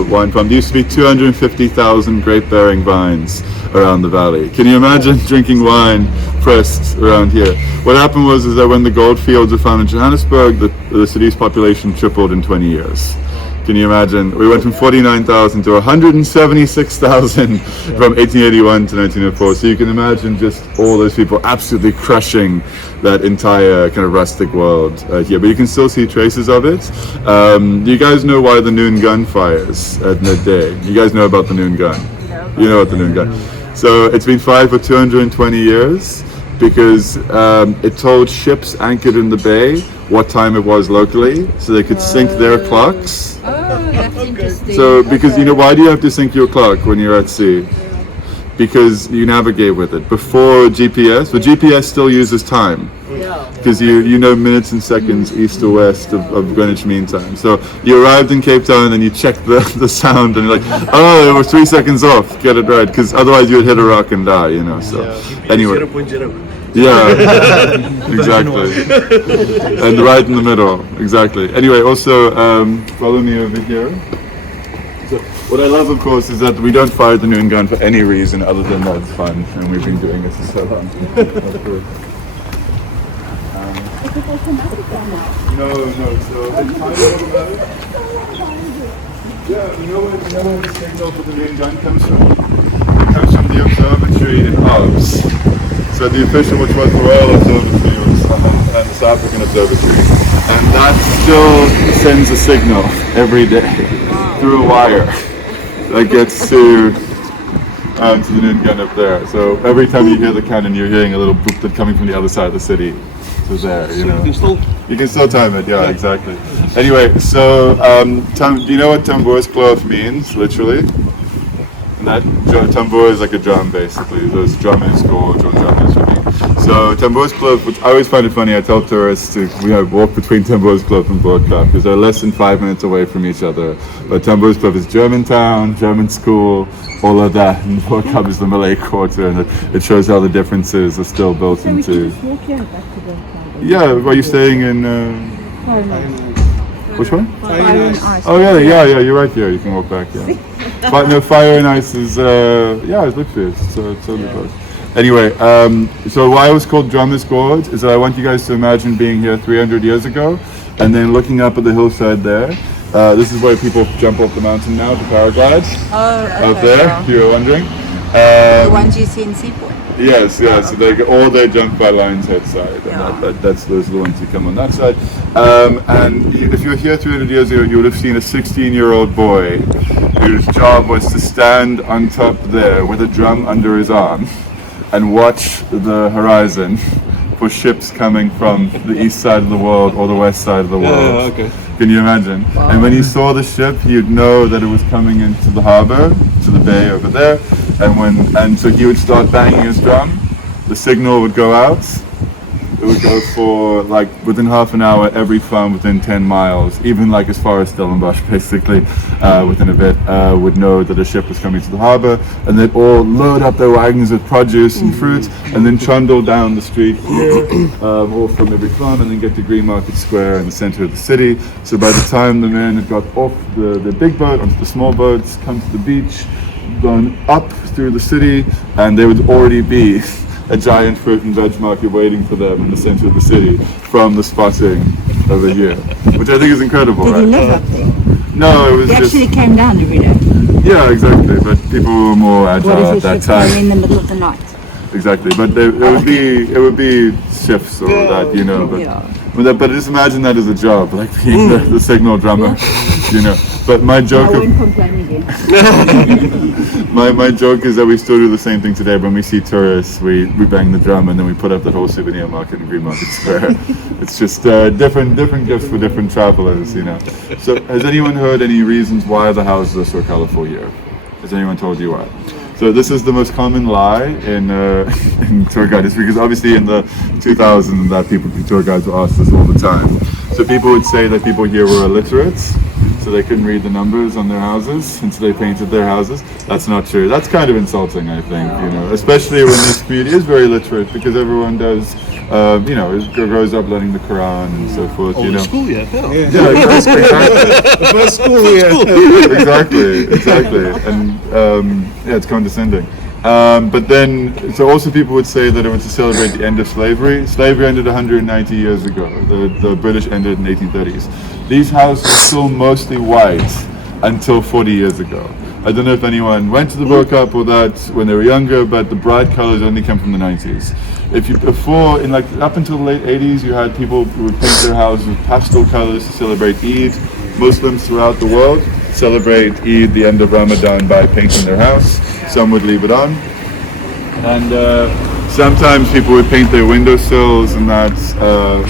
wine farm. There used to be 250,000 grape-bearing vines around the valley. Can you imagine drinking wine pressed around here? What happened was is that when the gold fields were found in Johannesburg, the city's population tripled in 20 years. Can you imagine? We went from 49,000 to 176,000 from 1881 to 1904. So you can imagine just all those people absolutely crushing that entire kind of rustic world here. But you can still see traces of it. Do you guys know why the noon gun fires at midday? You guys know about the noon gun? You know about the noon gun. So it's been fired for 220 years because it told ships anchored in the bay what time it was locally, so they could sync their clocks. Oh, that's interesting. So, because you know, why do you have to sync your clock when you're at sea? Because you navigate with it. Before GPS, but GPS still uses time. Because you know minutes and seconds east or west of Greenwich Mean Time. So you arrived in Cape Town and you checked the sound and you're like, oh, it was 3 seconds off, get it right. Because otherwise you would hit a rock and die, you know. So anyway. 0.0. Yeah, exactly. And right in the middle, exactly. Anyway, also follow me over here. So what I love, of course, is that we don't fire the noon gun for any reason other than that it's fun, and we've been doing it for so long. Of course. No, so it's kind of yeah, you know where the signal for the noon gun comes from? It comes from the observatory in Oz. So the official, which was the Royal Observatory and the South African Observatory, and that still sends a signal every day through a wire that gets to the noon gun up there. So every time you hear the cannon, you're hearing a little boop that's coming from the other side of the city. So there, you know. You can still time it, yeah, exactly. Anyway, so do you know what Tamboerskloof means, literally? That tambour is like a drum, basically. Those drummers gorge or drummers, I think. So Tamboerskloof, which I always find it funny, I tell tourists to walk between Tamboerskloof and Bo-Kaap because they're less than 5 minutes away from each other. But Tamboerskloof is German town, German school, all of that, and Bo-Kaap is the Malay quarter, and it shows how the differences are still built into. Walk here back to Bo-Kaap. Yeah, are you staying in? Which one? Fire and Ice. Oh yeah, you're right here. You can walk back. Yeah. But no, Fire and Ice is it's literally it's totally close. Anyway, so why it was called Drummers Gorge is that I want you guys to imagine being here 300 years ago, and then looking up at the hillside there. This is where people jump off the mountain now to paraglide. Oh, Up there, if you were wondering. the ones you see in Seaport. Yes. So they jump by Lion's Head side, and that's those are the ones who come on that side. And if you were here 300 years ago, you would have seen a 16-year-old boy whose job was to stand on top there with a drum under his arm and watch the horizon for ships coming from the east side of the world or the west side of the world. Okay. Can you imagine? Wow. And when he saw the ship, he'd know that it was coming into the harbor, to the bay over there. And so he would start banging his drum. The signal would go out, it would go for like within half an hour. Every farm within 10 miles, even like as far as Stellenbosch, basically, within a bit, would know that a ship was coming to the harbour, and they'd all load up their wagons with produce and fruit, and then trundle down the street here, all from every farm, and then get to Green Market Square in the centre of the city. So by the time the men had got off the big boat onto the small boats, come to the beach, gone up through the city, and there would already be a giant fruit and veg market waiting for them in the center of the city from the spotting over here, which I think is incredible. Did he Right? live up there? No, it was He just actually came down every day. yeah, exactly. But people were more What agile at is that his ship going time. in the middle of the night? Exactly, but it would be shifts or that, you know. But Yeah. but just imagine that as a job, like being the signal drummer, you know. But my I joke. won't complain again. My joke is that we still do the same thing today. When we see tourists, we bang the drum and then we put up the whole souvenir market in Green Market Square. It's just different gifts for different travelers, you know. So has anyone heard any reasons why the houses are so colorful here? Has anyone told you why? So this is the most common lie in in tour guides, because obviously in the 2000s that tour guides were asked this all the time. So people would say that people here were illiterate, so they couldn't read the numbers on their houses, and so they painted their houses. That's not true. That's kind of insulting, I think, you know, especially when this community is very literate, because everyone does, you know, grows up learning the Quran and so forth, Oh, you the know. school, yeah. Yeah, exactly. First school here. exactly. And yeah, it's condescending. But then, so also people would say that it was to celebrate the end of slavery. Slavery ended 190 years ago. The British ended in 1830s. These houses are still mostly white until 40 years ago. I don't know if anyone went to the Bokaap or that when they were younger, but the bright colors only come from the 90s. If you before, in like up until the late 80s, you had people who would paint their houses with pastel colors to celebrate Eid. Muslims throughout the world celebrate Eid, the end of Ramadan, by painting their house. Some would leave it on. And sometimes people would paint their windowsills and that's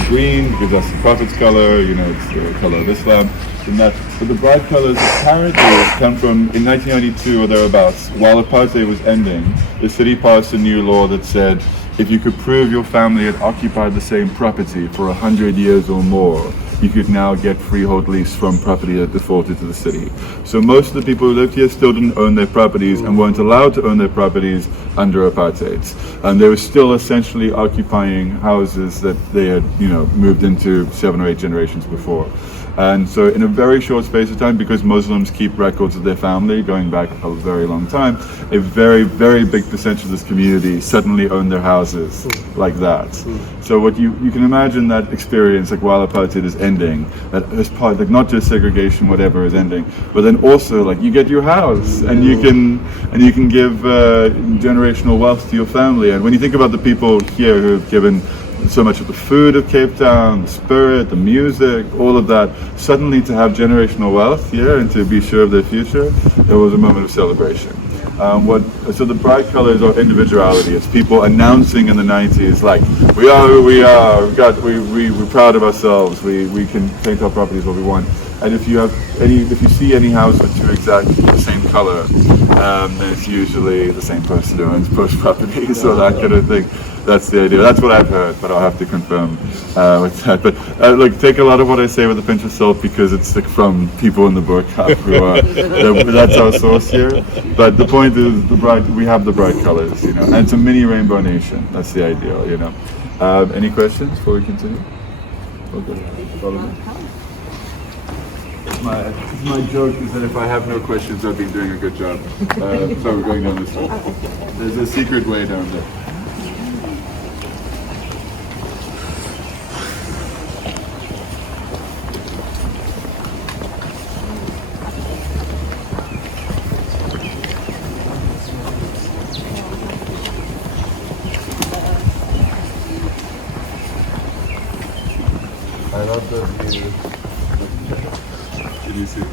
green because that's the Prophet's color, you know, it's the color of Islam. And that, but the bright colors apparently come from, in 1992 or thereabouts, while apartheid was ending, the city passed a new law that said if you could prove your family had occupied the same property for 100 years or more, you could now get freehold lease from property that defaulted to the city. So most of the people who lived here still didn't own their properties and weren't allowed to own their properties under apartheid. And they were still essentially occupying houses that they had, you know, moved into 7 or 8 generations before. And so in a very short space of time, because Muslims keep records of their family going back a very long time, a very, very big percentage of this community suddenly own their houses like that. So what you can imagine that experience, like while apartheid is ending, that as part, like not just segregation, whatever is ending, but then also like you get your house and you can give generational wealth to your family. And when you think about the people here who have given so much of the food of Cape Town, the spirit, the music, all of that, suddenly to have generational wealth here and to be sure of their future, it was a moment of celebration. So the bright colors are individuality. It's people announcing in the 90s, like, we are who we are, we're proud of ourselves, we can paint our properties what we want. And if you see any house with two exactly the same color, then it's usually the same person who owns both properties or that kind of thing. That's the idea. That's what I've heard, but I'll have to confirm with that. But look, take a lot of what I say with a pinch of salt because it's like from people in the Bokaap who are, that's our source here. But the point is, we have the bright colors, you know, and it's a mini rainbow nation. That's the ideal, you know. Any questions before we continue? Okay. Follow me. My joke is that if I have no questions, I've been doing a good job. So we're going down this way. There's a secret way down there. I love the view. Can you see?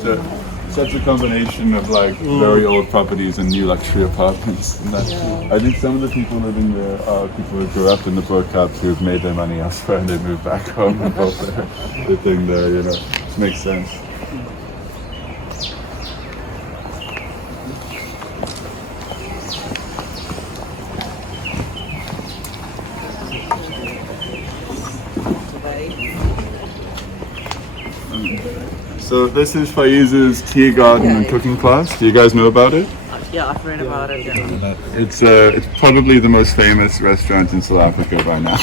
So, such a combination of like very old properties and new luxury apartments. And that, I think some of the people living there are people who grew up in the Bokaap who've made their money elsewhere and they moved back home and built their thing there, you know. It makes sense. So this is Faiz's tea garden and cooking class. Do you guys know about it? Yeah, I've read about it. It's probably the most famous restaurant in South Africa by now,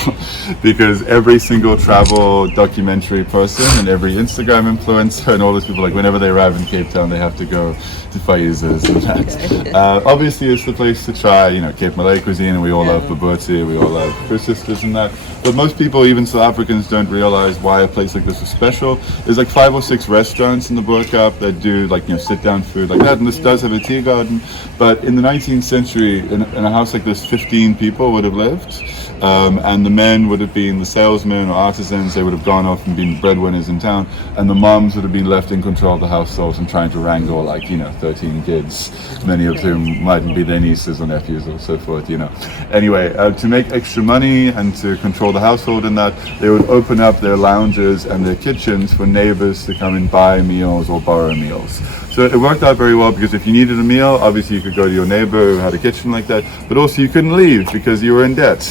because every single travel documentary person and every Instagram influencer and all those people, like whenever they arrive in Cape Town, they have to go to Faiz's and that. Obviously, it's the place to try, you know, Cape Malay cuisine, and we all love bobotie, we all love fruit sisters and that. But most people, even South Africans, don't realize why a place like this is special. There's like 5 or 6 restaurants in the Bo-Kaap that do like, you know, sit-down food like that, and this does have a tea garden. But in the 19th century, in a house like this, 15 people would have lived, and the men would have been the salesmen or artisans. They would have gone off and been breadwinners in town, and the moms would have been left in control of the households and trying to wrangle, like, you know, 13 kids, many of whom mightn't be their nieces or nephews or so forth, you know. Anyway, to make extra money and to control the household in that, they would open up their lounges and their kitchens for neighbors to come and buy meals or borrow meals. So it worked out very well, because if you needed a meal, obviously you could go to your neighbor who had a kitchen like that, but also you couldn't leave because you were in debt.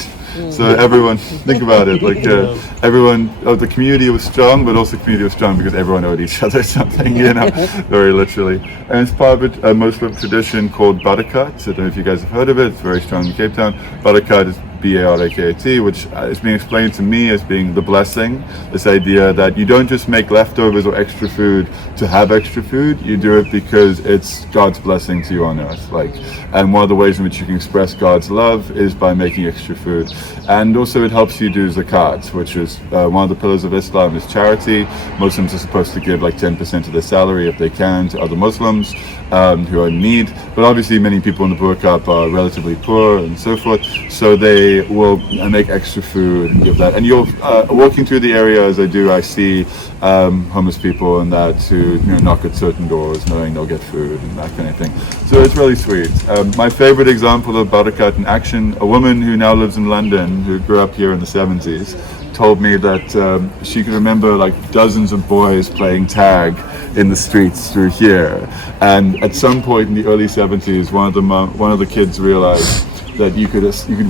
So everyone, think about it, like everyone, the community was strong, but also the community was strong because everyone owed each other something, you know, very literally. And it's part of a Muslim tradition called Bokaap. I don't know if you guys have heard of it. It's very strong in Cape Town. Bokaap is B-A-R-A-K-A-T, which is being explained to me as being the blessing. This idea that you don't just make leftovers or extra food to have extra food. You do it because it's God's blessing to you on earth. Like, and one of the ways in which you can express God's love is by making extra food. And also it helps you do zakat, which is one of the pillars of Islam is charity. Muslims are supposed to give like 10% of their salary if they can to other Muslims who are in need. But obviously many people in the Bokaap are relatively poor and so forth. So they will make extra food and give that. And you're walking through the area as I do, I see homeless people and that who, you know, knock at certain doors knowing they'll get food and that kind of thing. So it's really sweet. My favorite example of Bokaap in action, a woman who now lives in London, who grew up here in the 70s, told me that she can remember like dozens of boys playing tag in the streets through here. And at some point in the early 70s, one of the kids realized that you could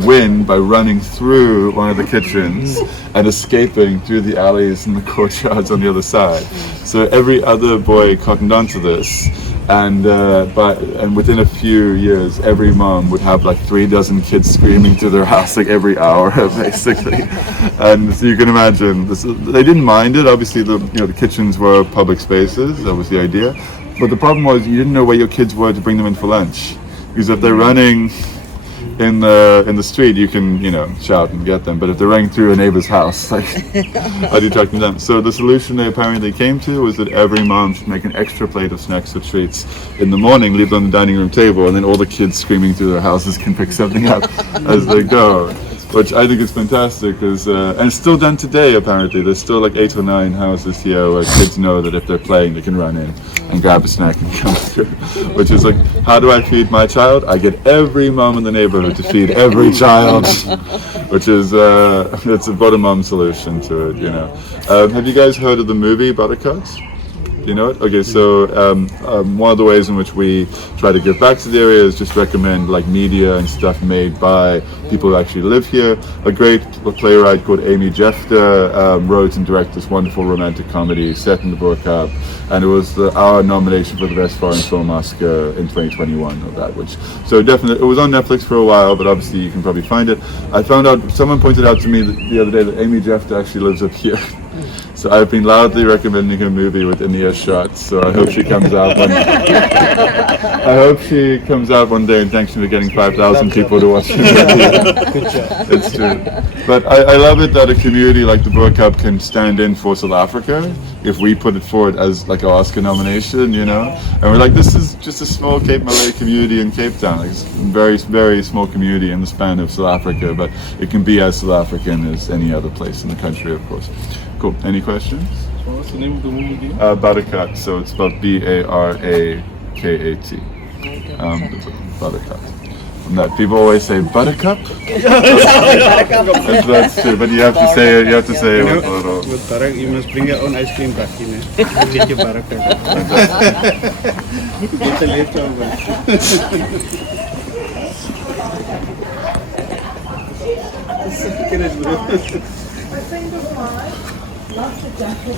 win by running through one of the kitchens and escaping through the alleys and the courtyards on the other side. So every other boy cottoned onto this, and within a few years, every mom would have like 3 dozen kids screaming to their house like every hour, basically. And so you can imagine this. They didn't mind it. Obviously, the kitchens were public spaces. That was the idea. But the problem was you didn't know where your kids were to bring them in for lunch, because if they're running in the street, you can, you know, shout and get them, but if they're running through a neighbor's house, like, how do you track them down? So the solution they apparently came to was that every mom should make an extra plate of snacks or treats in the morning, leave them on the dining room table, and then all the kids screaming through their houses can pick something up as they go. Which I think is fantastic, because and it's still done today. Apparently, there's still like 8 or 9 houses here where kids know that if they're playing, they can run in and grab a snack and come through. Which is like, how do I feed my child? I get every mom in the neighborhood to feed every child, which is it's a bottom mom solution to it, you know. Have you guys heard of the movie Bokaap? Do you know it? Okay, so one of the ways in which we try to give back to the area is just recommend like media and stuff made by people who actually live here. A great playwright called Amy Jefter wrote and directed this wonderful romantic comedy set in the Bokaap, and it was our nomination for the best foreign film Oscar in 2021 of that. Which so definitely it was on Netflix for a while, but obviously you can probably find it. I found out, someone pointed out to me the other day that Amy Jefter actually lives up here. So I've been loudly recommending a movie within earshot. So I hope she comes out one day and thanks me for getting 5,000 people to watch it. It's true. But I love it that a community like the Bokaap can stand in for South Africa if we put it forward as like an Oscar nomination, you know. And we're like, this is just a small Cape Malay community in Cape Town. Like, it's a very, very small community in the span of South Africa, but it can be as South African as any other place in the country, of course. Cool. Any questions? So what's the name of the movie again? Bokaap. So it's spelled B-A-R-A-K-A-T. Bokaap. And that people always say Buttercup. That's true, but you have to say it. You have to say it with a little. With Barak, you must bring your own ice cream back, you know. Get your Barak. Get the late one. A friend of mine lost a jacket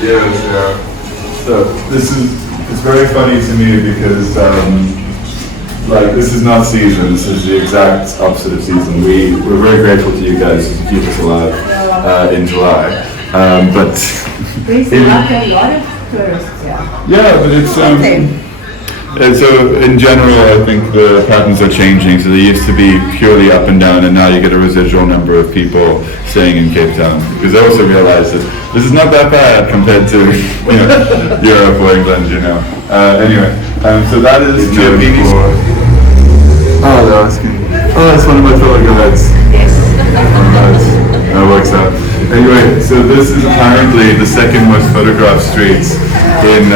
Yes, yeah. So it's very funny to me because like this is not season, this is the exact opposite of season. We're very grateful to you guys to keep us alive in July. But Brings a lot of tourists, yeah, but it's and so in general, I think the patterns are changing. So they used to be purely up and down, and now you get a residual number of people staying in Cape Town. Because I also realized that this is not that bad compared to Europe or England, Anyway, so that is for. Oh, they're asking. Oh, that's one of my fellow guides. That works out. Anyway, so this is apparently the second most photographed streets in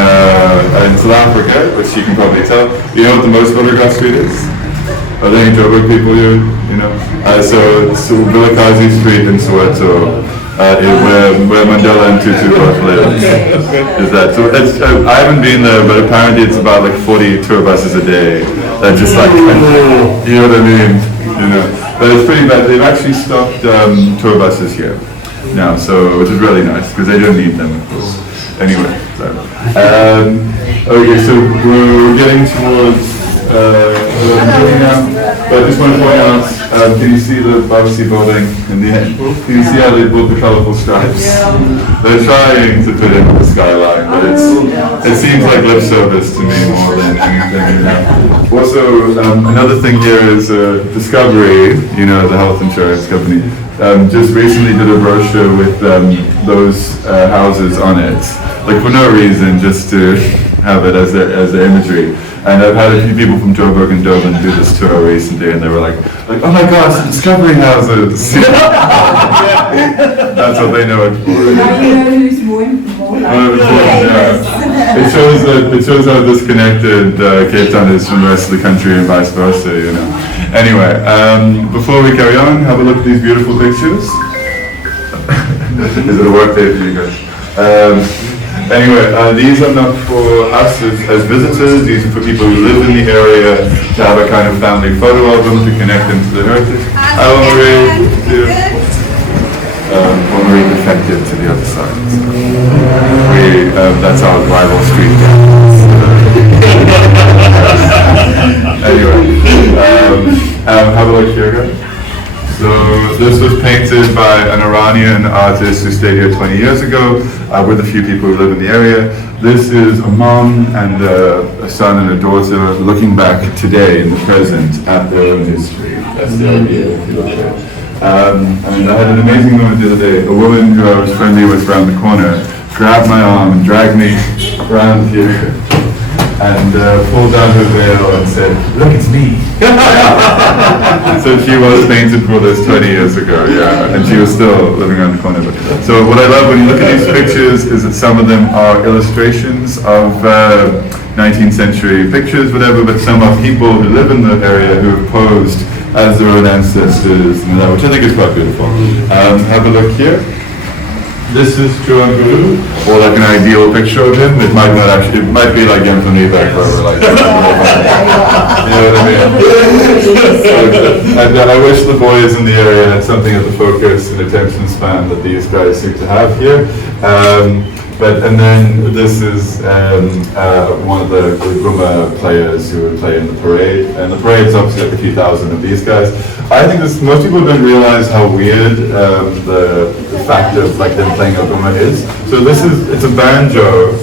South Africa, which you can probably tell. You know what the most photographed street is? Are there any Joburg people here? So Vilakazi Street in Soweto, where Mandela and Tutu both live. Is that? So I haven't been there, but apparently it's about like 40 tour buses a day. That just like, you know what I mean? But it's pretty bad. They've actually stopped tour buses here now, so which is really nice because they don't need them, of course. Anyway, so okay, so we're getting towards now. But I just want to point out, can you see the Bokaap building in the end? Can you see how they built the colorful stripes? They're trying to fit in with the skyline, but it seems like lip service to me more than anything. Also, another thing here is Discovery, the health insurance company, just recently did a brochure with those houses on it, like for no reason, just to have it as their imagery. And I've had a few people from Joburg and Durban do this tour recently, and they were like, oh my gosh, Discovery houses! That's what they know it for. It shows how disconnected Cape Town is from the rest of the country and vice versa, Anyway, before we carry on, have a look at these beautiful pictures. Is it a work day for you guys? Anyway, these are not for us as visitors, these are for people who live in the area to have a kind of family photo album to connect them to the heritage. Hello Marie. Marie defected to the other side. That's our rival street gang. Anyway, have a look here guys. So this was painted by an Iranian artist who stayed here 20 years ago with a few people who live in the area. This is a mom and a son and a daughter looking back today in the present at their own history. That's the idea. And I had an amazing moment the other day. A woman who I was friendly with around the corner grabbed my arm and dragged me around here and pulled down her veil and said, "Look, it's me." So she was painted for this 20 years ago, and she was still living around the corner. So what I love when you look at these pictures is that some of them are illustrations of 19th century pictures, whatever, but some are people who live in the area who have posed as their own ancestors, and that, which I think is quite beautiful. Have a look here. This is Chuan Guru, or like an ideal picture of him. It might not actually, it might be like Anthony back wherever, like, you know what I mean? And I wish the boys in the area had something of the focus and attention span that these guys seem to have here. And then this is one of the Guma players who would play in the parade. And the parade's obviously like a few thousand of these guys. I think most people don't realize how weird the fact of like them playing a Guma is. So it's a banjo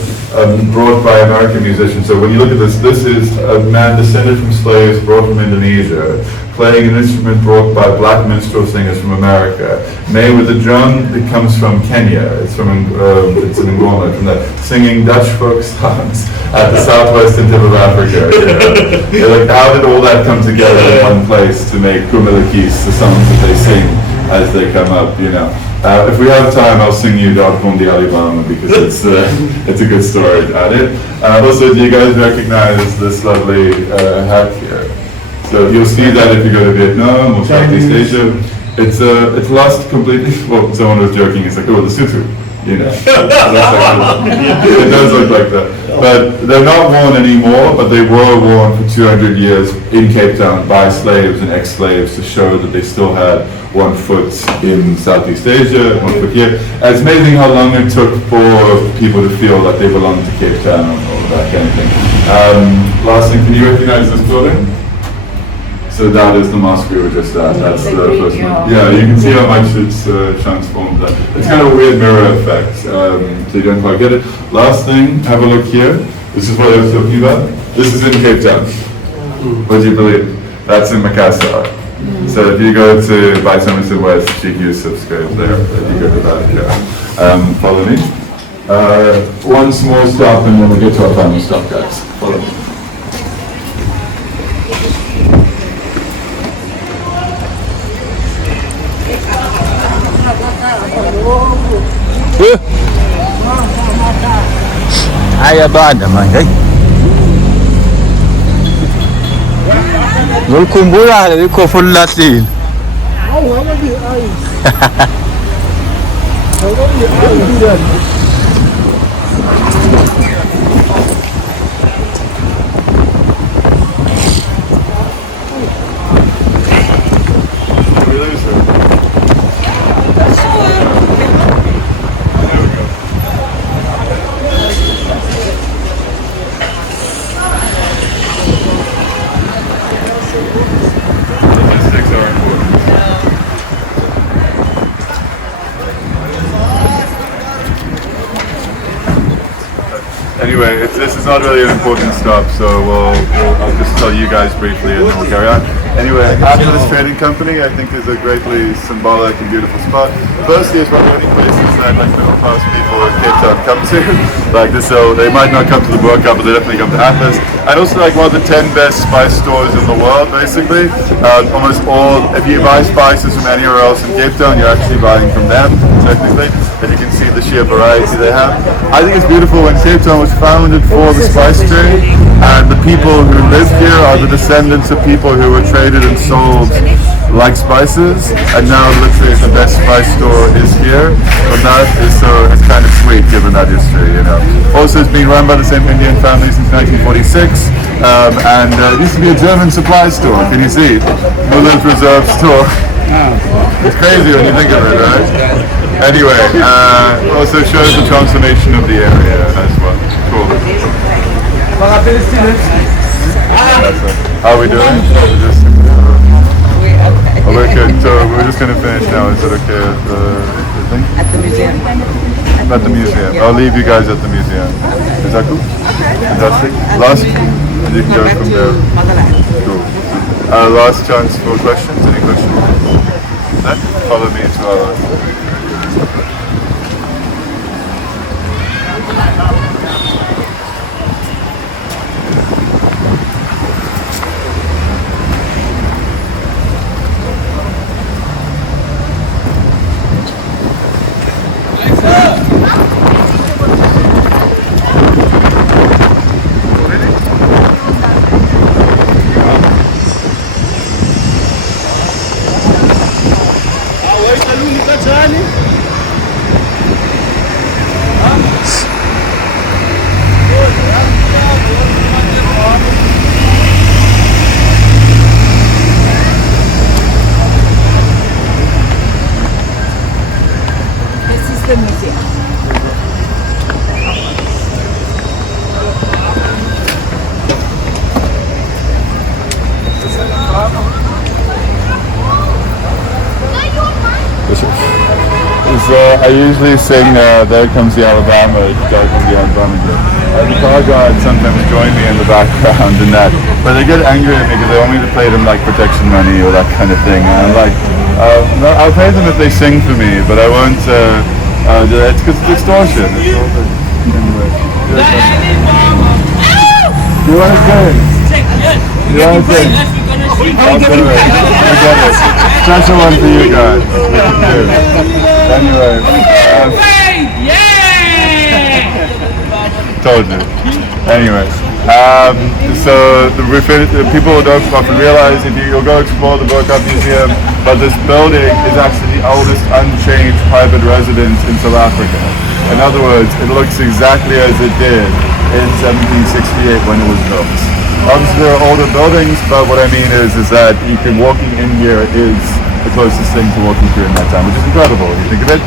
brought by American musicians. So when you look at this, this is a man descended from slaves brought from Indonesia, playing an instrument brought by black minstrel singers from America. Made with a drum, it comes from Kenya. It's from it's an Angola, from the singing Dutch folk songs at the southwestern tip of Africa. You know? They're like, how did all that come together in one place to make Kumalakis, the songs that they sing as they come up? You know. If we have time, I'll sing you Dog Di Alibama because it's a good story about it. Also, do you guys recognize this lovely hat here? So you'll see that if you go to Vietnam or Southeast Asia. It's lost completely. Well, someone was joking. It's like, oh, the sutu. You know, it does look like that. But they're not worn anymore, but they were worn for 200 years in Cape Town by slaves and ex-slaves to show that they still had one foot in Southeast Asia, one foot here. And it's amazing how long it took for people to feel that they belonged to Cape Town or that kind of thing. Last thing, can you recognize this building? So that is the mosque we were just at. That's the first one. Yeah, you can see how much it's transformed. It's kind of a weird mirror effect, so you don't quite get it. Last thing, have a look here. This is what I was talking about. This is in Cape Town. What do you believe? That's in Makassar. So if you go to Baitamisa West, Sheikh Yusuf's grave there. If you go to that, yeah. Follow me. One small stop and then we'll get to our final stop, guys. Follow me. Haya bada man. Ngikumbula liko full latin. Anyway, this is not really an important stop, so I'll just tell you guys briefly and then we'll carry on. Anyway, after this trading company, I think is a greatly symbolic and beautiful spot. Firstly, it's one of the only places that like middle class people in Cape Town come to. Like this, so they might not come to the Bo-Kaap, but they definitely come to Atlas. And also like one of the 10 best spice stores in the world, basically. Almost all, if you buy spices from anywhere else in Cape Town, you're actually buying from them, technically. And you can see the sheer variety they have. I think it's beautiful when Cape Town was founded for the spice trade, and the people who live here are the descendants of people who were traded and sold like spices, and now literally the best spice store is here. And that is it's kind of sweet given that history, you know. Also, it's been run by the same Indian family since 1946, and it used to be a German supply store. Can you see? Muller's Reserve store. It's crazy when you think of it, right? Anyway, also shows the transformation of the area as well. Cool. How are we doing? We're good. So we're just going to finish now. Is that okay at the thing? At the museum. At the museum. I'll leave you guys at the museum. Is that cool? Fantastic. Last, you can go from there. Cool. Last chance for questions. Any questions? No? Follow me to our The museum. So I usually sing There Comes the Alabama, There Comes the Alabama. The car guards sometimes join me in the background and that, but they get angry at me because they want me to play them like protection money or that kind of thing. And I'm like, no, I'll pay them if they sing for me, but I won't. It's because it's extortion. It's all the, anyway. You want to sing? You want to sing? I'll do it. I get it. Special one for you guys. Anyway. Told you. Anyways. So people don't often realize if you'll go explore the Bo-Kaap Museum, but this building is actually the oldest unchanged private residence in South Africa. In other words, it looks exactly as it did in 1768 when it was built. Obviously there are older buildings, but what I mean is that walking in here is the closest thing to walking through in that time, which is incredible if you think of it.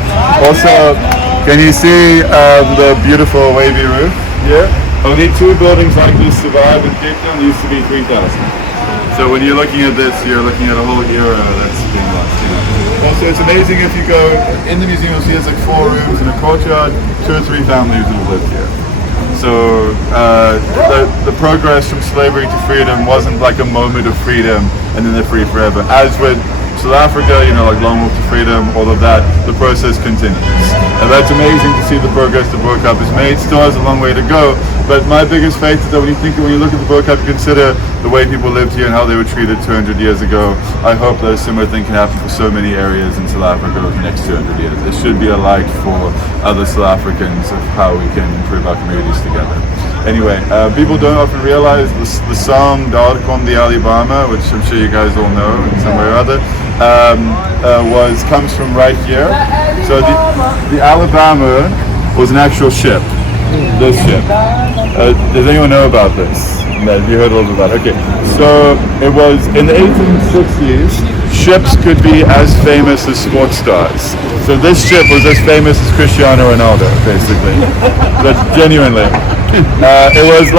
Also, can you see the beautiful wavy roof here? Only 2 buildings like this survive in Cape Town. There used to be 3,000. So when you're looking at this, you're looking at a whole era that's being lost. Also, it's amazing if you go in the museum, you'll see there's like 4 rooms in a courtyard, 2 or 3 families that have lived here. So the progress from slavery to freedom wasn't like a moment of freedom and then they're free forever. As with South Africa, like Long Walk to Freedom, all of that, the process continues. And that's amazing to see the progress the Bo-Kaap has made. Still has a long way to go, but my biggest faith is that when you look at the Bo-Kaap, you consider the way people lived here and how they were treated 200 years ago. I hope that a similar thing can happen for so many areas in South Africa over the next 200 years. It should be a light for other South Africans of how we can improve our communities together. Anyway, people don't often realize the song Daar Kom die Alabama, which I'm sure you guys all know in some way or other, comes from right here. So the Alabama was an actual ship. This ship. Does anyone know about this? No, you heard a little bit about it. Okay. So it was in the 1860s, ships could be as famous as sports stars. So this ship was as famous as Cristiano Ronaldo, basically. But genuinely. It was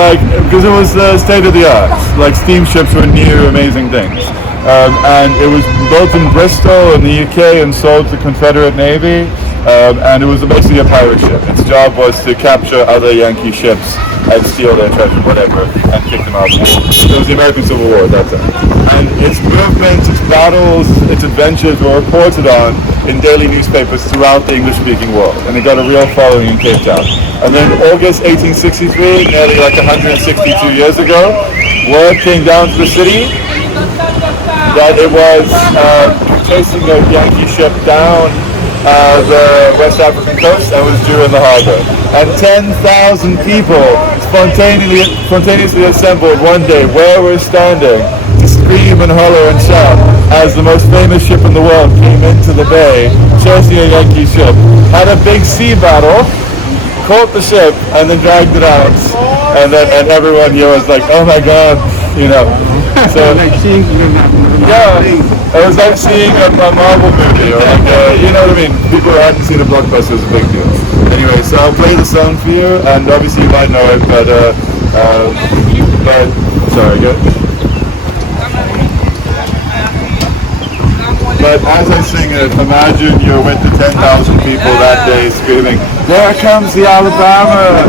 because it was the state of the art. Like steamships were new, amazing things. And it was built in Bristol in the UK and sold to the Confederate Navy. And it was basically a pirate ship. Its job was to capture other Yankee ships and steal their treasure, whatever, and kick them out of the war. It was the American Civil War at that time. And its movements, its battles, its adventures were reported on in daily newspapers throughout the English-speaking world. And it got a real following in Cape Town. And then August 1863, nearly 162 years ago, word came down to the city that it was chasing a Yankee ship down the West African coast and was due in the harbor. And 10,000 people spontaneously assembled one day where we're standing to scream and holler and shout as the most famous ship in the world came into the bay, chasing a Yankee ship, had a big sea battle, caught the ship, and then dragged it out. And everyone here was like, oh my god, So, yeah, it was like seeing a Marvel movie, or you know what I mean? People who hadn't seen a blockbuster is a big deal. Anyway, so I'll play the song for you, and obviously you might know it, but sorry, go. But as I sing it, imagine you're with the 10,000 people that day screaming, "There comes the Alabama,"